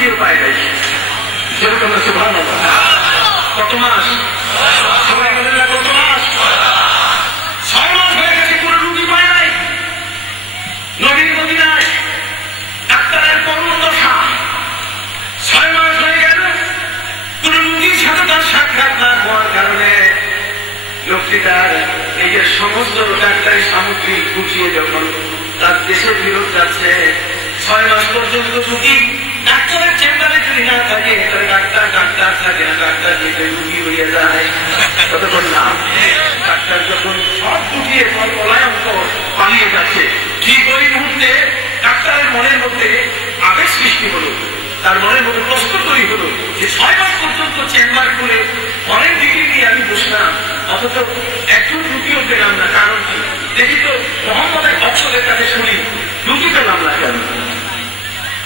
রুগীও পায় নাই। যেরকম সুবহানাল্লাহ। কত মাস? সবাই বলেন না কত মাস? 6 মাস হয়ে গেছে, কোনো রুগী পায় নাই। নবীর মদিনায় ডাক্তারের করুণ দশা। 6 মাস হয়ে গেল, কোন রুগীর সাথে তার সাক্ষাৎ না হওয়ার কারণে লোকটি তার নিজের সমস্ত ডাক্তারি সামগ্রী গুছিয়ে যখন তার দেশে ফেরত যাচ্ছে, 6 মাস পর্যন্ত রুগী ডাক্তারের চেম্বারে যদি না থাকে, তাহলে ডাক্তার থাকে না, ডাক্তার যেতে রুগী হইয়া যায়। ততক্ষণ না, ডাক্তার যখন সব গুটিয়ে পলায়ন্ত পালিয়ে যাচ্ছে, ঠিক ওই মুহূর্তে ডাক্তারের মনের মধ্যে আবেগ সৃষ্টি হলো, তার মনের মধ্যে প্রশ্ন তৈরি হলো যে 6 মাস পর্যন্ত চেম্বার করে অনেক ডিগ্রি নিয়ে আমি বসলাম, অথচ একজন রুগীও পেলাম না। কারণ কি? দেখি তো মোহাম্মদের ভক্তদের কাছে শুনি রুগী পেলাম না কেন?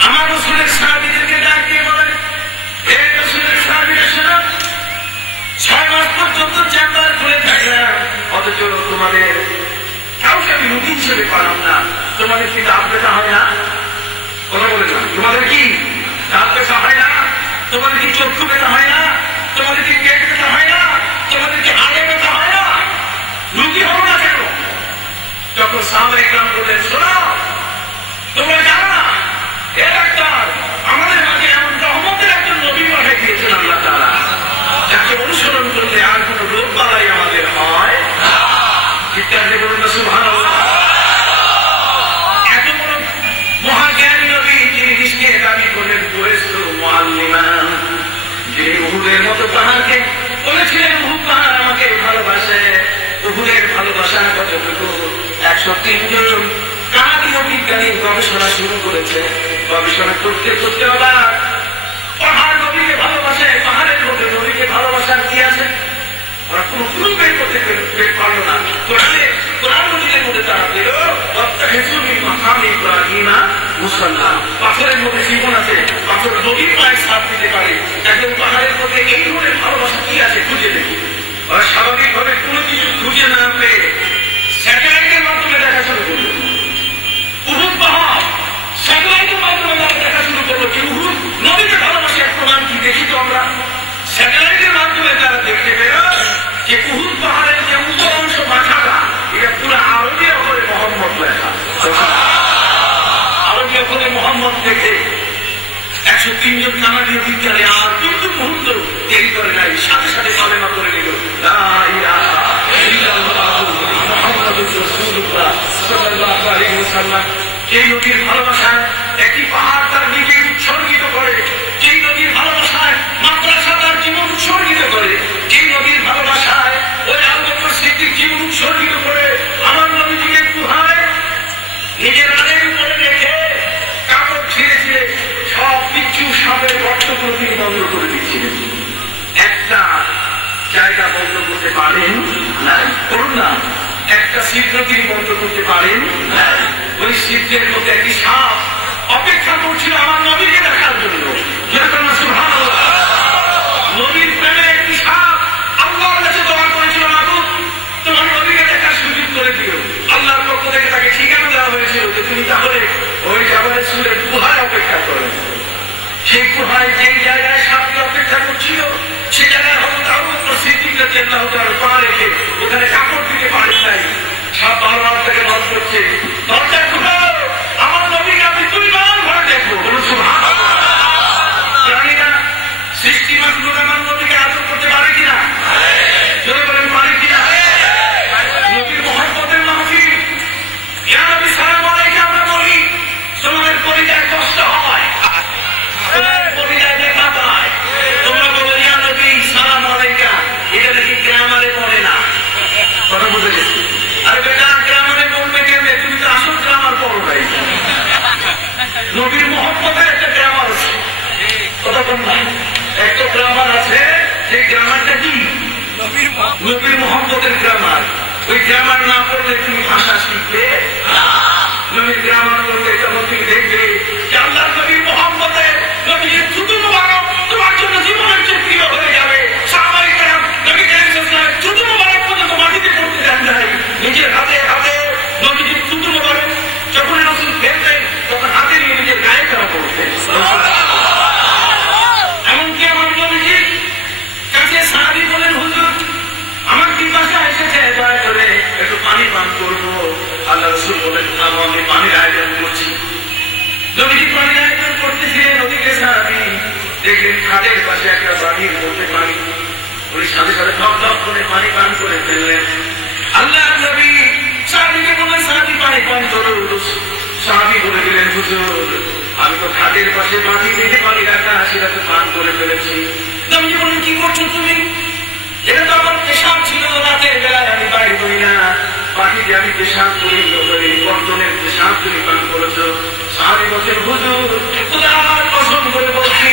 আমার রসুলের সাহাবীদেরকে ডাক দিয়ে বলেন, হে রসুলের সাহাবীরা শোনো, 6 মাস পর্যন্ত চেম্বার খুলে থাকলাম, অথচ তোমাদের কাউকে আমি রুগী হিসেবে পালাম না। তোমাদের কি দাঁত ব্যথা হয় না? কথা বলে না। তোমাদের কি দাঁত ব্যথা হয় না? তোমাদের কি চক্ষু ব্যথা হয় না? তোমাদের কি পেট ব্যথা হয় না? তোমাদের কি হাড়ে ব্যথা হয় না? রুগী হবো না কেন? যখন সাহাবা ইকরাম বললেন, শোনো, তোমরা জানো না এ ডাক্তার আমাদের মাঝে এমন রহমতের একজন নবী পাঠিয়ে দিয়েছেন আল্লাহ তাআলা, যাকে অনুসরণ করলে আর কোন রোগ বালাই আমাদের হয় না। চিৎকার দিয়ে বলুন সুবহানাল্লাহ। এত বড় মহাজ্ঞানী নবী, যিনি নিজকে দাবি করলেন বুয়েস্তু মুআল্লিমান, যিনি উহুদের মতো পাহাড়কে বলেছিলেন উহুদ পাহাড় আমাকে ভালোবাসে। উহুদের ভালোবাসা কতটুকু? 103 জন কানাডীয় বিজ্ঞানী গবেষণা শুরু করেছে। গবেষণা করতে করতে আবার পাহাড় নবীকে ভালোবাসে, পাহাড়ের মধ্যে নবীকে ভালোবাসার কি আছে? ওরা কোনো কোনো বের করতে পারল না। কোরআন মজিদের মধ্যে তারা পেল মুসল্লা, পাথরের মধ্যে জীবন আছে, পাথর নবীর পায়ে ছাপ দিতে পারে। একদম পাহাড়ের মধ্যে এই ধরনের ভালোবাসা কি আছে খুঁজে দেখি। ওরা স্বাভাবিকভাবে কোনো কিছু খুঁজে না পেয়ে স্যাটেলাইটের মাধ্যমে দেখা শুরু করলো। উহুদ পাহাড় স্যাটেলাইটের মাধ্যমে দেখা শুরু করলো যে উহুদ নবীকে ভালোবাসে, এক প্রমাণ কি দেখি তো আমরা। স্যাটেলাইটের মাধ্যমে তারা দেখতে পেল যে উহুদ পাহাড়ের যে উত্তর অংশ মাথাটা, এটা পুরো আরবি অক্ষরে মোহাম্মদ লেখা। আরবি অক্ষরে মোহাম্মদ দেখে 103 জন কানাডীয় বিজ্ঞানী আর 3 মুহূর্ত দেরি করে নাই, সাথে সাথে কালেমা করে নিল, লা ইলাহা ইল্লাল্লাহু মুহাম্মাদুর রাসূলুল্লাহ সাল্লাল্লাহু আলাইহি ওয়াসাল্লাম। এই নবীর ভালোবাসায় একটি পাহাড় তার নিজে উৎসর্গিত করে, যেই নবীর ভালোবাসায় মাদ্রাসা তার জীবন উৎসর্গিত করে, যেই নবীর ভালোবাসায় ওই আবু বকর সিদ্দিক জীবন উৎসর্গিত করে, আমার নবীজিকে গুহায় নিজের আলের উপরে রেখে কাপড় ছিঁড়ে ছিঁড়ে সব বিচ্ছু সাপের রক্তগুলো তিনি বন্ধ করে দিচ্ছিলেন। একটা জায়গা বন্ধ করতে পারেন না, করুন না, একটা ছিদ্র তিনি বন্ধ করতে পারেন না। ওই ছিদ্রের মধ্যে একটি সাপ অপেক্ষা করছিল আমার নবীকে দেখার জন্য। সুবহানাল্লাহ। নবীর প্রেমে একটি সাপ আল্লাহর কাছে দোয়া করেছিল, মাবুদ তোমার নবীকে দেখার সুযোগ করে দিও। আল্লাহর পক্ষ থেকে তাকে ঠিকানা দেওয়া হয়েছিল যে তুমি তাহলে ওই জাবালের সুরের গুহায় অপেক্ষা করো। সেই গুহায় যেই জায়গায় সাপকে অপেক্ষা করছিল সে জায়গায় হয়তো আবু বকর সিদ্দিক রাদিয়াল্লাহু তাআলা পা রেখে ওখানে কাপড় দিতে পারেন নাই। সাপ বারবার তাকে নক করছে, দরজা খুলো, আমার নবীকে আমি 2 বার ঘরে দেখবো। বলুন সুবহানাল্লাহ। জানিনা সৃষ্টি মাখলুক আমার নবীকে আদর করতে পারে কিনা? জোরে বলেন পারে কিনা? নবীর মুহাব্বতের মাহফিল, ইয়া নবী সালাম আলাইকা আমরা বলি, তোমাদের পরিচয় কষ্ট হয়, তোমাদের পরিচয় দেখা পায়, তোমরা বলো ইয়া নবী সালাম আলাইকা, এটা নাকি গ্রামারে পড়ে না। কথা বুঝে গেছি? আরে বেটা গ্রামারে বলবে কেমনে? তুমি তো আসল গ্রামার পড়ো নাই। নবীর মুহাব্বতের একটা গ্রামার আছে, কথা বল না, একটা গ্রামার আছে। সেই গ্রামারটা কি? নবীর মুহাব্বতের গ্রামার। ওই গ্রামার না পড়লে তুমি ভাষা শিখবে না। নবীর গ্রামার পড়লে তখন তুমি দেখবে যে আল্লাহর নবীর মুহাব্বতে নবীর থুতু মুবারক তোমার জন্য জীবনের চেয়ে প্রিয় হয়ে যাবে। সাহাবায়ে কেরাম নবী করিম সাল্লাল্লাহু আলাইহি ওয়াসাল্লাম থুতু মুবারক পর্যন্ত মাটিতে পড়তে দেন নাই। নিজের হাতে হাতে নবীজির থুতু মুবারক যখন রাসূল ফেলতেন তখন হাতে নিয়ে নিজের গায়ে দেওয়া পড়তেন। আল্লাহ রাসূল বলেন, আমি পানির আয়োজন করছি। নবীজি পানির আয়োজন করতেছিলেন, ওদিকে সাহাবী দেখলেন খাটের পাশে একটা বাড়ির মধ্যে পানি, উনি সাথে সাথে ঢক ঢক করে পানি পান করে ফেললেন। আল্লাহ নবী সাহাবীকে বললেন, সাহাবী পানি পান করো। সাহাবী বলে দিলেন, হুজুর আমি তো খাটের পাশে বাটি থেকে পানি রাখা, সেটা তো পান করে ফেলেছি। নবীজি বললেন, কি করছো তুমি? এটা তো আমার পেশাব ছিল, রাতের বেলায় আমি বাইরে করি না, বাটিতে আমি পেশাব করি, বর্তনের পেশাব তুমি পান করেছো। সাহাবী বলছেন, হুজুর খোদার কসম করে বলছি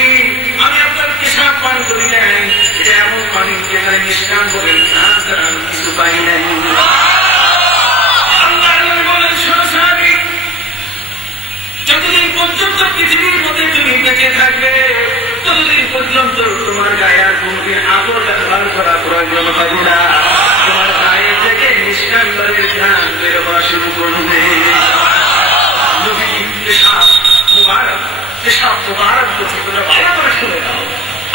আমি আপনার পেশাব পান করি নাই, এটা এমন পানি যেখানে মিষ্টান বলেন ছাড়া আমি কিছু পাই নাই। আল্লাহ নবী বলেন, শোনো সাহাবী, যতদিন পর্যন্ত পৃথিবীর মধ্যে তুমি বেঁচে থাকবে ততদিন পর্যন্ত তোমার গায়ে আর কোনদিন আদর ব্যবহার করা প্রয়োজন হবে না, তোমার গায়ে থেকে নিষ্কান্তরের ধ্যান বের হওয়া শুরু করবে। পেশাব মুবারক করছে, তোমরা ভালো করে শুনে দাও।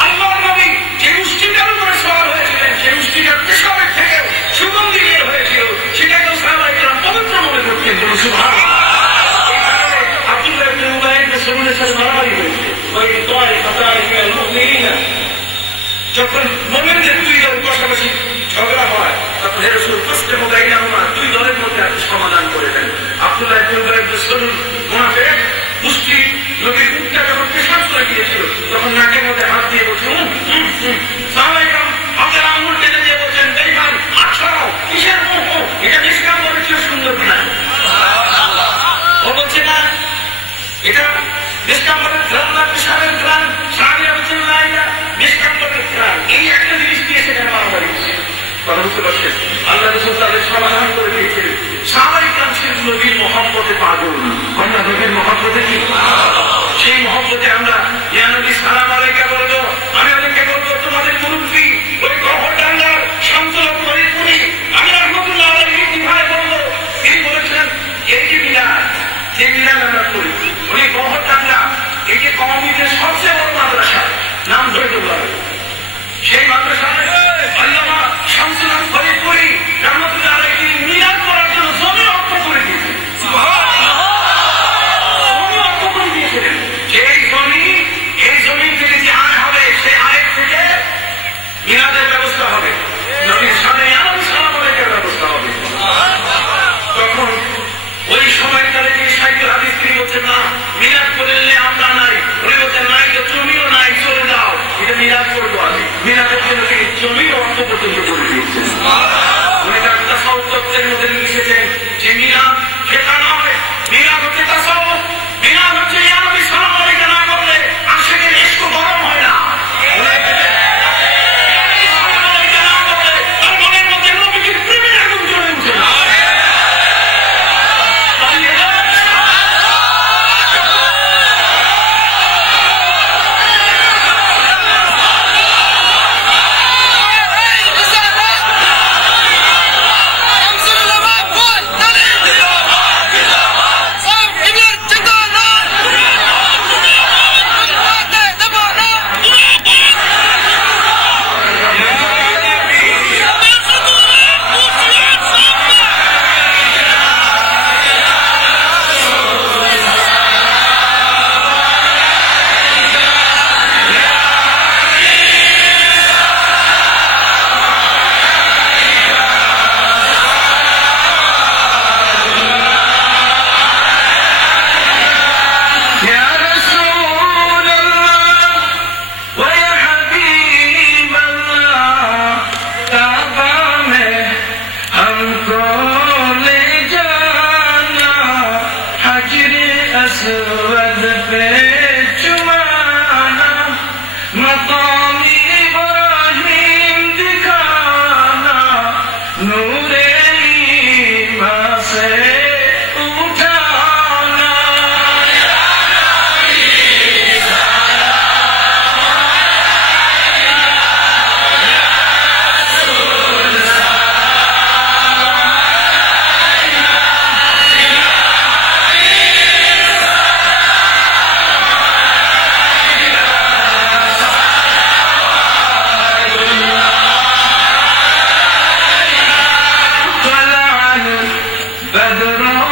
আল্লাহ নবী যে মুষ্টিটার উপরে সওয়ার হয়েছিলেন, সেই মুষ্টিটার পেশাবের থেকে সুগন্ধি বের হয়েছিল, সেটাকেও সাহাবায়ে কেরাম পবিত্র মনে করতেন। সুবহানাল্লাহ। আব্দুল্লাহ ইবনে উবাইয়ের রাসূলের সাথে মারামারি হয়েছে, ওই তোয়াই ফাতারি মিনাল মুমিনিনা, যখন মুমিনদের দুই দল পাশাপাশি ঝগড়া হয় তখন রাসূল ফাসলে মুবাইনাহুমা, দুই দলের মধ্যে একটা সমাধান করে দেন। আব্দুল্লাহ ইবনে উবাইয়ের রাসূল মুনাফিক মুশরিক নবীর উটটা যখন পেশাব করে গিয়েছিল তখন নাকের মধ্যে হাত দিয়ে বলছে, সাহাবায়ে কেরাম আপনারা আঙুল টেনে দিয়ে বলছেন, বেঈমান আচ্ছা কিসের মুখ, এটা নিষ্কাম করেছিল সুন্দর না। ও বলছে না, এটা নিষ্কাম্বরের ঘ্রাণ না পেশাবের ঘ্রাণ। সাহাবীরা বলছেন, না এটা নিষ্কাম্বরের ঘ্রাণ। এই একটা জিনিস দিয়ে সেখানে মারামারি হচ্ছে। কথা বুঝতে পারছেন? আল্লাহ রাসূল তাদের সমাধান করে দিয়েছিলেন। সাহাবায়ে কেরাম ছিলেন নবীর মহব্বতে পাগল। আমরা নবীর মহব্বতে কি? সেই মহব্বতে আমরা ইয়া নবী সালাম আলাইকা বলবো, আমি ওদেরকে বলবো তোমাদের মুরব্বী ওই গহরডাঙ্গার শামসুল ফরিদপুরি আমি রহমতুল্লাহ আলাইহি কিভাবে বলবো, তিনি বলেছেন এই যে মিলাদ, যে মিলাদ আমরা করি উনি গহরডাঙ্গা, এই যে কওমিদের সবচেয়ে বড় মাদ্রাসা, নাম ধরে দেওয়া, সেই মাদ্রাসায় আল্লামা শামসুল ফরিদপুরি রহমতুল্লাহ আলাইহি তিনি মিলাদ করার জন্য জমি অর্থ করে দিয়েছেন। জমি অর্থ করে দিয়েছিলেন, যে এই জমি থেকে যে আয় হবে সেই আয়ের থেকে মিলাদের ব্যবস্থা হবে, নবীর সামনে সালাম আলাইকার ব্যবস্থা হবে। তখন ওই সময়কালে যে সাইকেল হাদিস তিনি বলছেন, না মিলাদ করলে আমরা নাই, উনি বলছেন নাই তো জমিও নাই, চলে যাও, এটা মিলাদ করবো আমি। মিলাদের জন্য তিনি জমির অর্থ পর্যন্ত করে দিয়েছেন। উনি তার তাসাউফ তত্ত্বের মধ্যে লিখেছেন যে মিলাদ ফেকা নয়, মিলাদ হচ্ছে তাসাউফ, মিলাদ হচ্ছে ইয়া নবী সালাম আলাইকা না করলে আশিকের ইশক গরম হয় না। بدر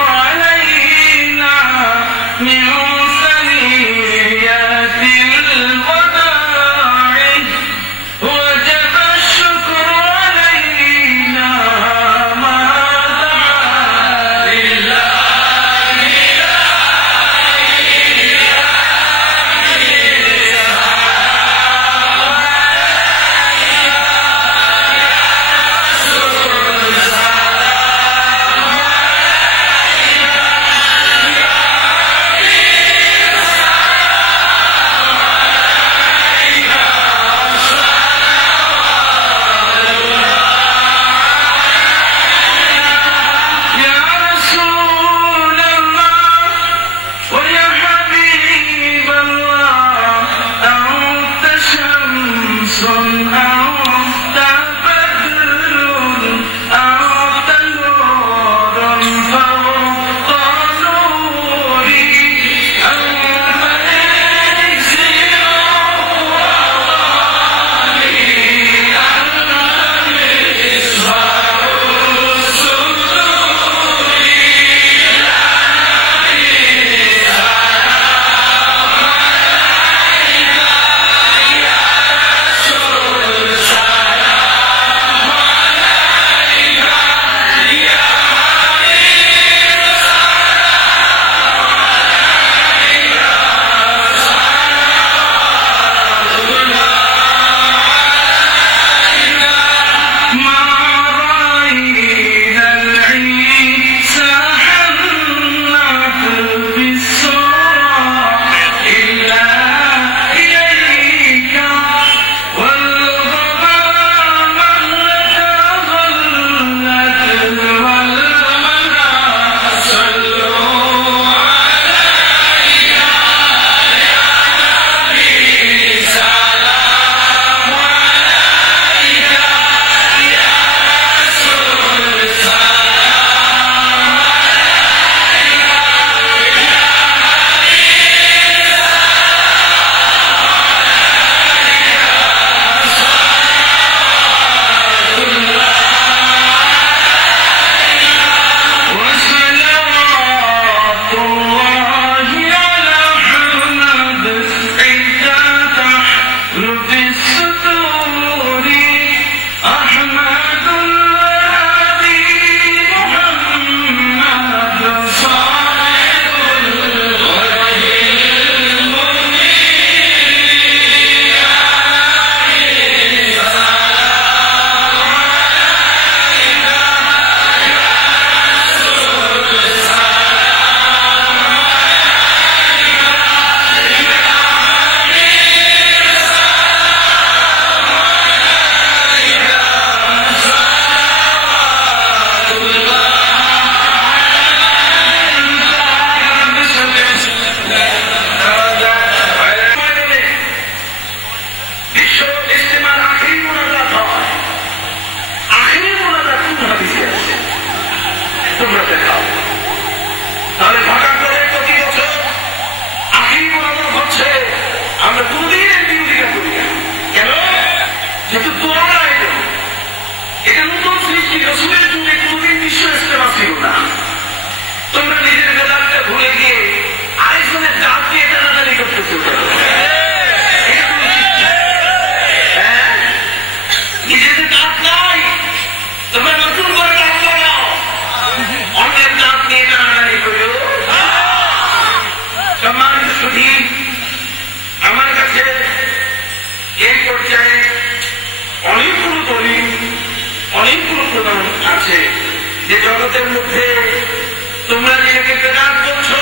তোমরা নিজেকে বেদাত বলছো,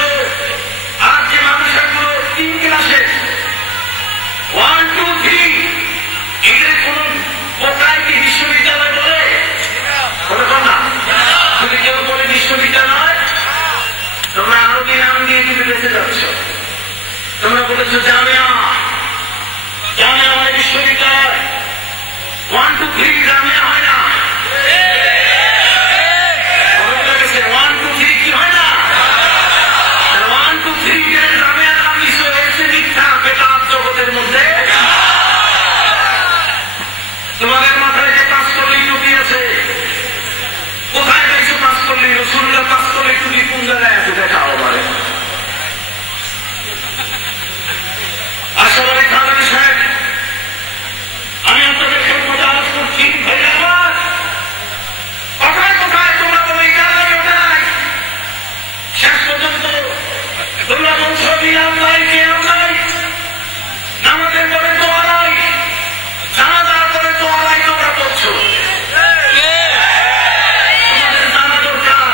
আর যে মানুষগুলো 3 ক্লাসে 1, 2, 3 এদের কোন কোথায় কি বিশ্ববিদ্যালয় বলে না? যদি কেউ বলে বিশ্ববিদ্যালয়, তোমরা আরবি নাম দিয়ে কিন্তু বেঁচে যাচ্ছ। তোমরা বলেছো জামিয়া, জামিয়া হয় বিশ্ববিদ্যালয়। 1, 2, 3 জামিয়া হয় না। 1, 2, 3 কি হয় না? 1, 2, 3 এর জামিয়া নাম হিসেবে হয়েছে মিথ্যা বেদাত জগতের মধ্যে। তোমাদের মাথায় যে 5 কলি টুপি আছে, কোথায় পেয়েছো 5 কলি? রসুল্লাহ 5 কলি টুপি কোন জায়গায় আছে দেখাও বলে। আসলে খালেদ সাহেব, আমি আপনাদের খেদমতে আরজ করছি, ভাইরা আমার, কোথায় কোথায় তোমরা বলো এটা নাই ওটা নাই, শেষ পর্যন্ত তোমরা বলছো বিরাম নাই, কেয়াম নাই, নামাজের পরে দোয়া নাই, জানাজার পরে দোয়া নাই, তোমরা বলছো। তোমাদের জানা দরকার,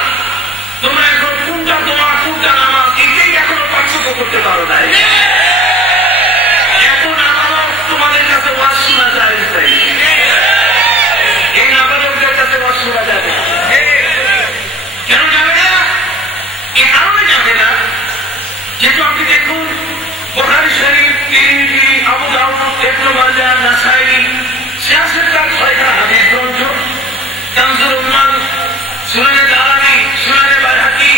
তোমরা এখন কোনটা দোয়া কোনটা নামাজ এটাই এখনো পার্থক্য করতে পারো নাই। এখন আমারও তোমাদের কাছে ওয়াজ শোনা যায়, এই নাবালকদের কাছে ওয়াজ শোনা যাবে। কেন যাবে না? এ কারণে যাবে না, যেহেতু আপনি দেখুন বুখারী শরীফ, তিরমিজি, আবু দাউদ, ইবনে মাজাহ, নাসাঈ, সিয়াসতের 6টা হাদিস গ্রন্থ, কানজুল উম্মাল, সুনানে দারামি, সুনানে বাইহাকি,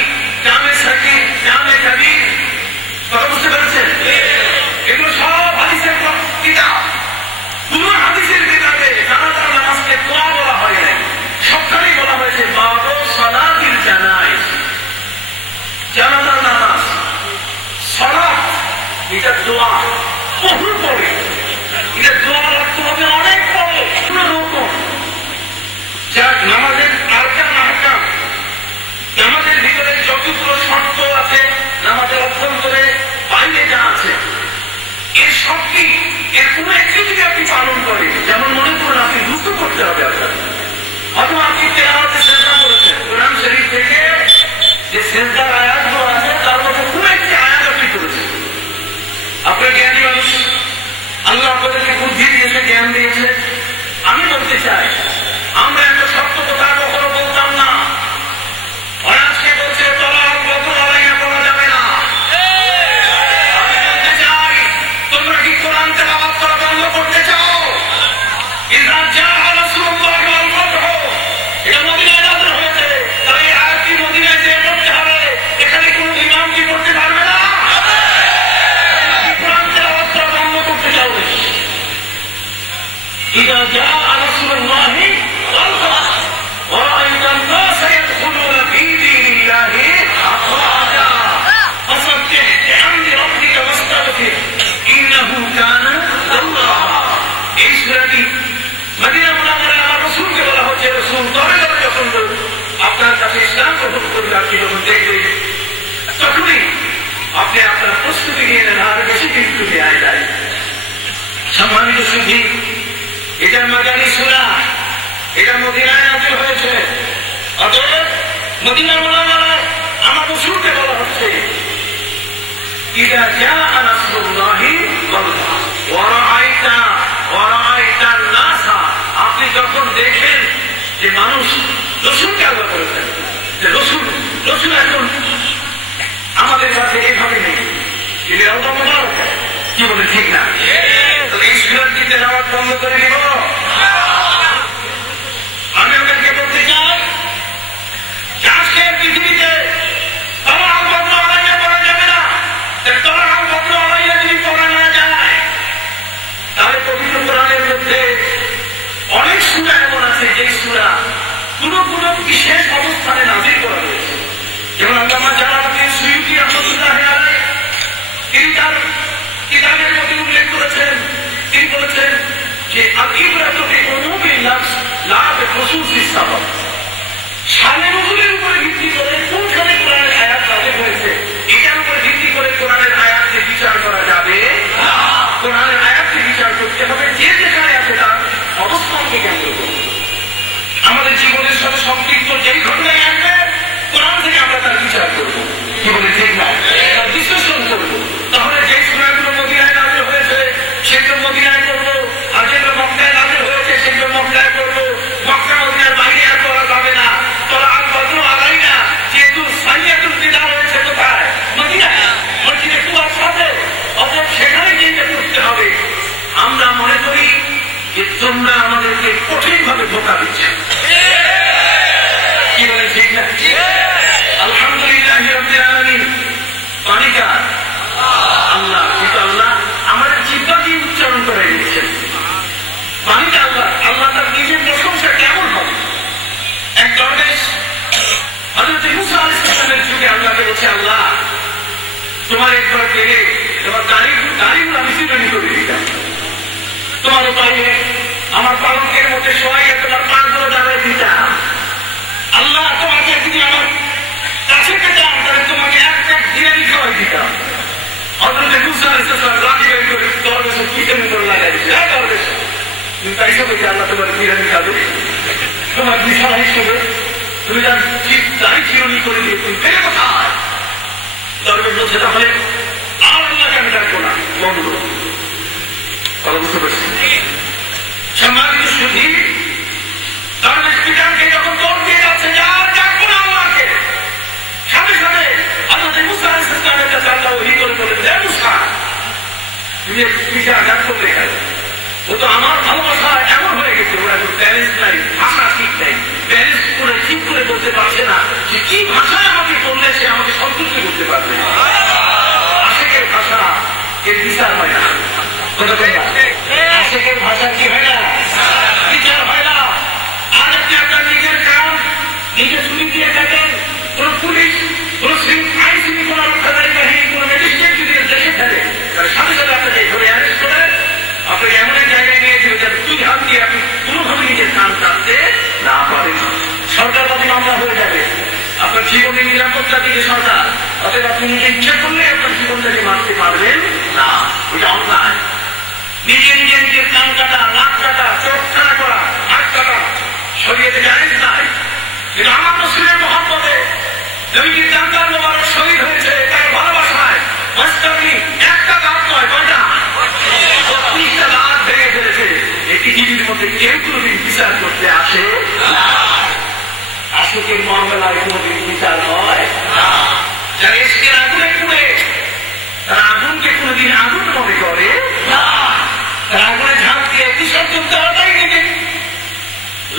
জামে সাগীর, জামে কাবীর, কথা বুঝতে পেরেছেন? এগুলো সব হাদিসের কিতাব। কোন হাদিসের কিতাবে জানাজার নামাজকে দোয়া বলা হয় নাই, সবখানেই বলা হয়েছে বাবু সালাতিল জানাইজ, জানাজার নামাজ সালাত, এটা দোয়া বহু পড়ে, এটা দোয়ার অর্থ হবে অনেক পড়ে, কোন রকম যা নামাজের আরকান আহকাম, নামাজের ভিতরে যতগুলো শর্ত আছে, নামাজের অভ্যন্তরে বাইরে যা আছে, এর সবটি, এর কোন একটি যদি আপনি পালন করেন, যেমন মনে করুন আপনি রুকু করতে হবে আপনার, অথবা আপনি তেলাওয়াতে সেজদা করেছেন, কোরআন শরীফ থেকে যে সেজদার আয়াতগুলো আছে তার মধ্যে কোন একটি আয়াত আপনি করেছেন। আপনার জ্ঞানী মানুষ, আল্লাহ আপনাদেরকে বুদ্ধি দিয়েছে, জ্ঞান দিয়েছে। আমি বলতে চাই, আমরা একটা সত্য কথা কখনো বলতাম না। আজকে বলছে তলাক বদল আলাইয়া বলা যাবে না। আমি বলতে চাই, তোমরা কি কোরআন তেলাওয়াত করা বন্ধ করতে চাও? ইযা জাআ রাসূলুল্লাহ ওয়াল ফাতহ, এটা মদিনায় নাযিল হয়েছে, তাই এই আয়াতটি মদিনায় যেয়ে পড়তে হবে। এখানে কোনো ইমাম কি করতে পারবে না? কোরআন তেলাওয়াত করা বন্ধ করতে চাও? ইযা জাআ রাসূলুল্লাহ ওয়াল ফাতহ ওয়া রাআইতা আন-নাস ইয়াদখুলুনা ফী দীনিল্লাহি আফওয়াজা ফাসাব্বিহ বিহামদি রাব্বিকা ওয়াস্তাগফির ইন্নাহু কানা তাওয়াবা। এই সূরাটি মদিনা মুনাওয়ারায় আমার রাসূলকে বলা হচ্ছে, রাসূল তবে যখন আপনার কাছে ইসলাম গ্রহণ করবে, আপনি যখন দেখবেন, তখনই আপনি আপনার প্রস্তুতি নিয়ে নেন, আর বেশি কিন্তু দেওয়া যায়। সম্মানিত সুধী, এটা মাদানী সূরা, এটা মদিনায় নাযিল হয়েছে। অতএব মদিনা মুনাওয়ারায় আমার রাসূলকে বলা হচ্ছে, ইযা জাআ নাসরুল্লাহি ওয়া রাআইতা আন-নাস, আপনি যখন দেখেন যে মানুষ রাসূলকে আল্লাহ করেছেন, যে রাসূল এখন আমাদের কাছে এভাবে নেই, এটা আল্লাহ মুবারক, কি বলে ঠিক না? এই সূরাটি তেলাওয়াত বন্ধ করে দিব। আমি ওদেরকে বলতে চাই, আজকে পৃথিবীতে তলাক বদল আলাইয়া পড়া যাবে না। তলাক বদল আলাইয়া যদি পড়া না যায়, তাহলে পবিত্র কোরআনের মধ্যে অনেক সূরা এমন আছে যে সূরা কোন কোন বিশেষ অবস্থানে নাযিল করা হয়েছে। যেমন আল্লামা জালালউদ্দিন সুয়ুতী রাহমাতুল্লাহ আলাইহি, তিনি তার কিতাবের মধ্যে উল্লেখ করেছেন, তিনি বলেছেন যে আল-ইবরাতু বিউমুমিল লাফজ লা বিখুসুসিস সাবাব, শানে নজুলের উপরে ভিত্তি করে কোনখানে কোরআনের আয়াত নাযিল হয়েছে, এটার উপর ভিত্তি করে কোরআনের আয়াতকে বিচার করা যাবে না। কোরআনের আয়াতকে বিচার করতে হবে যে যেখানে আছে তার অবস্থানকে কেন্দ্র করে। আমাদের জীবনের সাথে সম্পৃক্ত যেই ঘটনায় আসবে, কোরআন থেকে আমরা তার বিচার কি বলে ঠিক না? বিশ্লেষণ করবো, তাহলে যে সূরাগুলো মদিনায় নাযিল হয়েছে সেগুলো মদিনায় করবো, আর যেগুলো মক্কায় নাযিল হয়েছে সেগুলো মক্কায় করবো। মক্কা মদিনার বাইরে আর করা যাবে না। তোরা আর বদর আলাই না, যেহেতু সাইয়াতুল বিদা রয়েছে কোথায়? মদিনায়, মসজিদে কুবার সাথে। অতএব সেখানে গিয়ে করতে হবে। আমরা মনে করি যে তোমরা আমাদেরকে কঠিন ভাবে ধোঁকা দিচ্ছে। কি বলে ঠিক না? আলহামদুলিল্লাহ রাব্বিল আলামিন। পানিকা আল্লাহ, কিন্তু আল্লাহ আমাদের জিহ্বা দিয়ে উচ্চারণ করে দিচ্ছেন। পানিটা আল্লাহ, আল্লাহ তার নিজের প্রশংসা কেমন হবে? এক দরবেশ হযরত মুসা আলাইহিস সালামের যুগে আল্লাহকে বলছে, আল্লাহ তোমার একবার পেলে তোমার দাড়িগুলো আমি চিরুনি করে দিতাম, তোমার উপায়ে আমার পালকের মধ্যে শোয়াইয়া তোমার পাঁচগুলো দাঁড়ায় দিতাম। আল্লাহ তোমাকে যদি আমার কাছে পেতাম তাহলে তোমাকে এক প্যাক বিরিয়ানি খাওয়াই দিতাম। হযরত মুসা আলাইহিস সালাম রাজি হয়ে করে দরবেশের পিছনে করে লাগাই দিচ্ছে, হ্যাঁ দরবেশ তুমি তাই সব আল্লাহ তোমার বিরিয়ানি খাবে, তোমার বিছানা হিসেবে তুমি তার দাড়ি চিরুনি করে দিয়ে তুমি পেলে কোথায়? দরবেশ বলছে, তাহলে আর আল্লাহকে আমি ডাকবো না, বন্ধ। বুঝতে পারছি সম্মানিত সুধী, দরবেশ পিতাকে যখন দৌড় দিয়ে যাচ্ছে যে আর ডাকবো না আল্লাহকে, সাথে সাথে হযরত মুসা আলাইহিস সালামের কাছে আল্লাহ ওহী করে বলেন, হে মুসা তুমি পিতা আঘাত করলে কেন? ও তো আমার ভালোবাসা এমন হয়ে গেছে, ওরা একটু ব্যালেন্স নাই, ভাষা ঠিক নাই, ব্যালেন্স করে ঠিক করে বলতে পারছে না যে কি ভাষায় আমাকে বললে সে আমাকে সন্তুষ্ট করতে পারবে। আশেকের ভাষা এর বিচার হয় না, আশেকের ভাষা কি হয় না, বিচার হয় না। আর আপনি আপনার নিজের কাম নিজে ছুটি দিয়ে থাকেন, কোন পুলিশ, কোন আইন শৃঙ্খলা রক্ষাকারী বাহিনী, কোন ম্যাজিস্ট্রেট যদি দেশে ফেলে তাহলে সাথে সাথে আপনাকে ধরে অ্যারেস্ট করে আপনাকে এমন এক জায়গায় নিয়ে যাবে যাতে দুই হাত দিয়ে আপনি কোনোভাবে নিজের কান টানতে না পারেন। সরকারবাদী মামলা হয়ে যাবে, আপনার জীবনের নিরাপত্তা দিকে সরকার, অতএব আপনি নিজে ইচ্ছা করলে আপনার জীবনটাকে মারতে পারবেন না, ওইটা অন্যায়। নিজে নিজে নিজের কান কাটা, নাক কাটা, চোখ কাটা করা, হাত কাটা শরীয়তে জায়েজ নাই। কিন্তু আমার মুসলিমের মহব্বতে নবীজির জানদার মোবারক শহীদ হয়েছে তার ভালোবাসায় বাস্তবে একটা দাঁত নয়, কয়টা? ৩০টা দাঁত ভেঙে ফেলেছে। এই পৃথিবীর মধ্যে কেউ কোনদিন বিচার করতে আসে না। আশুকের মামলায় কোনদিন বিচার হয় না। যারা এসকের আগুনে পুড়ে তারা আগুনকে কোনদিন আগুন মনে করে না। তারা আগুনে ঝাঁপ দিয়ে বিসর্জন দেওয়াটাই নিজের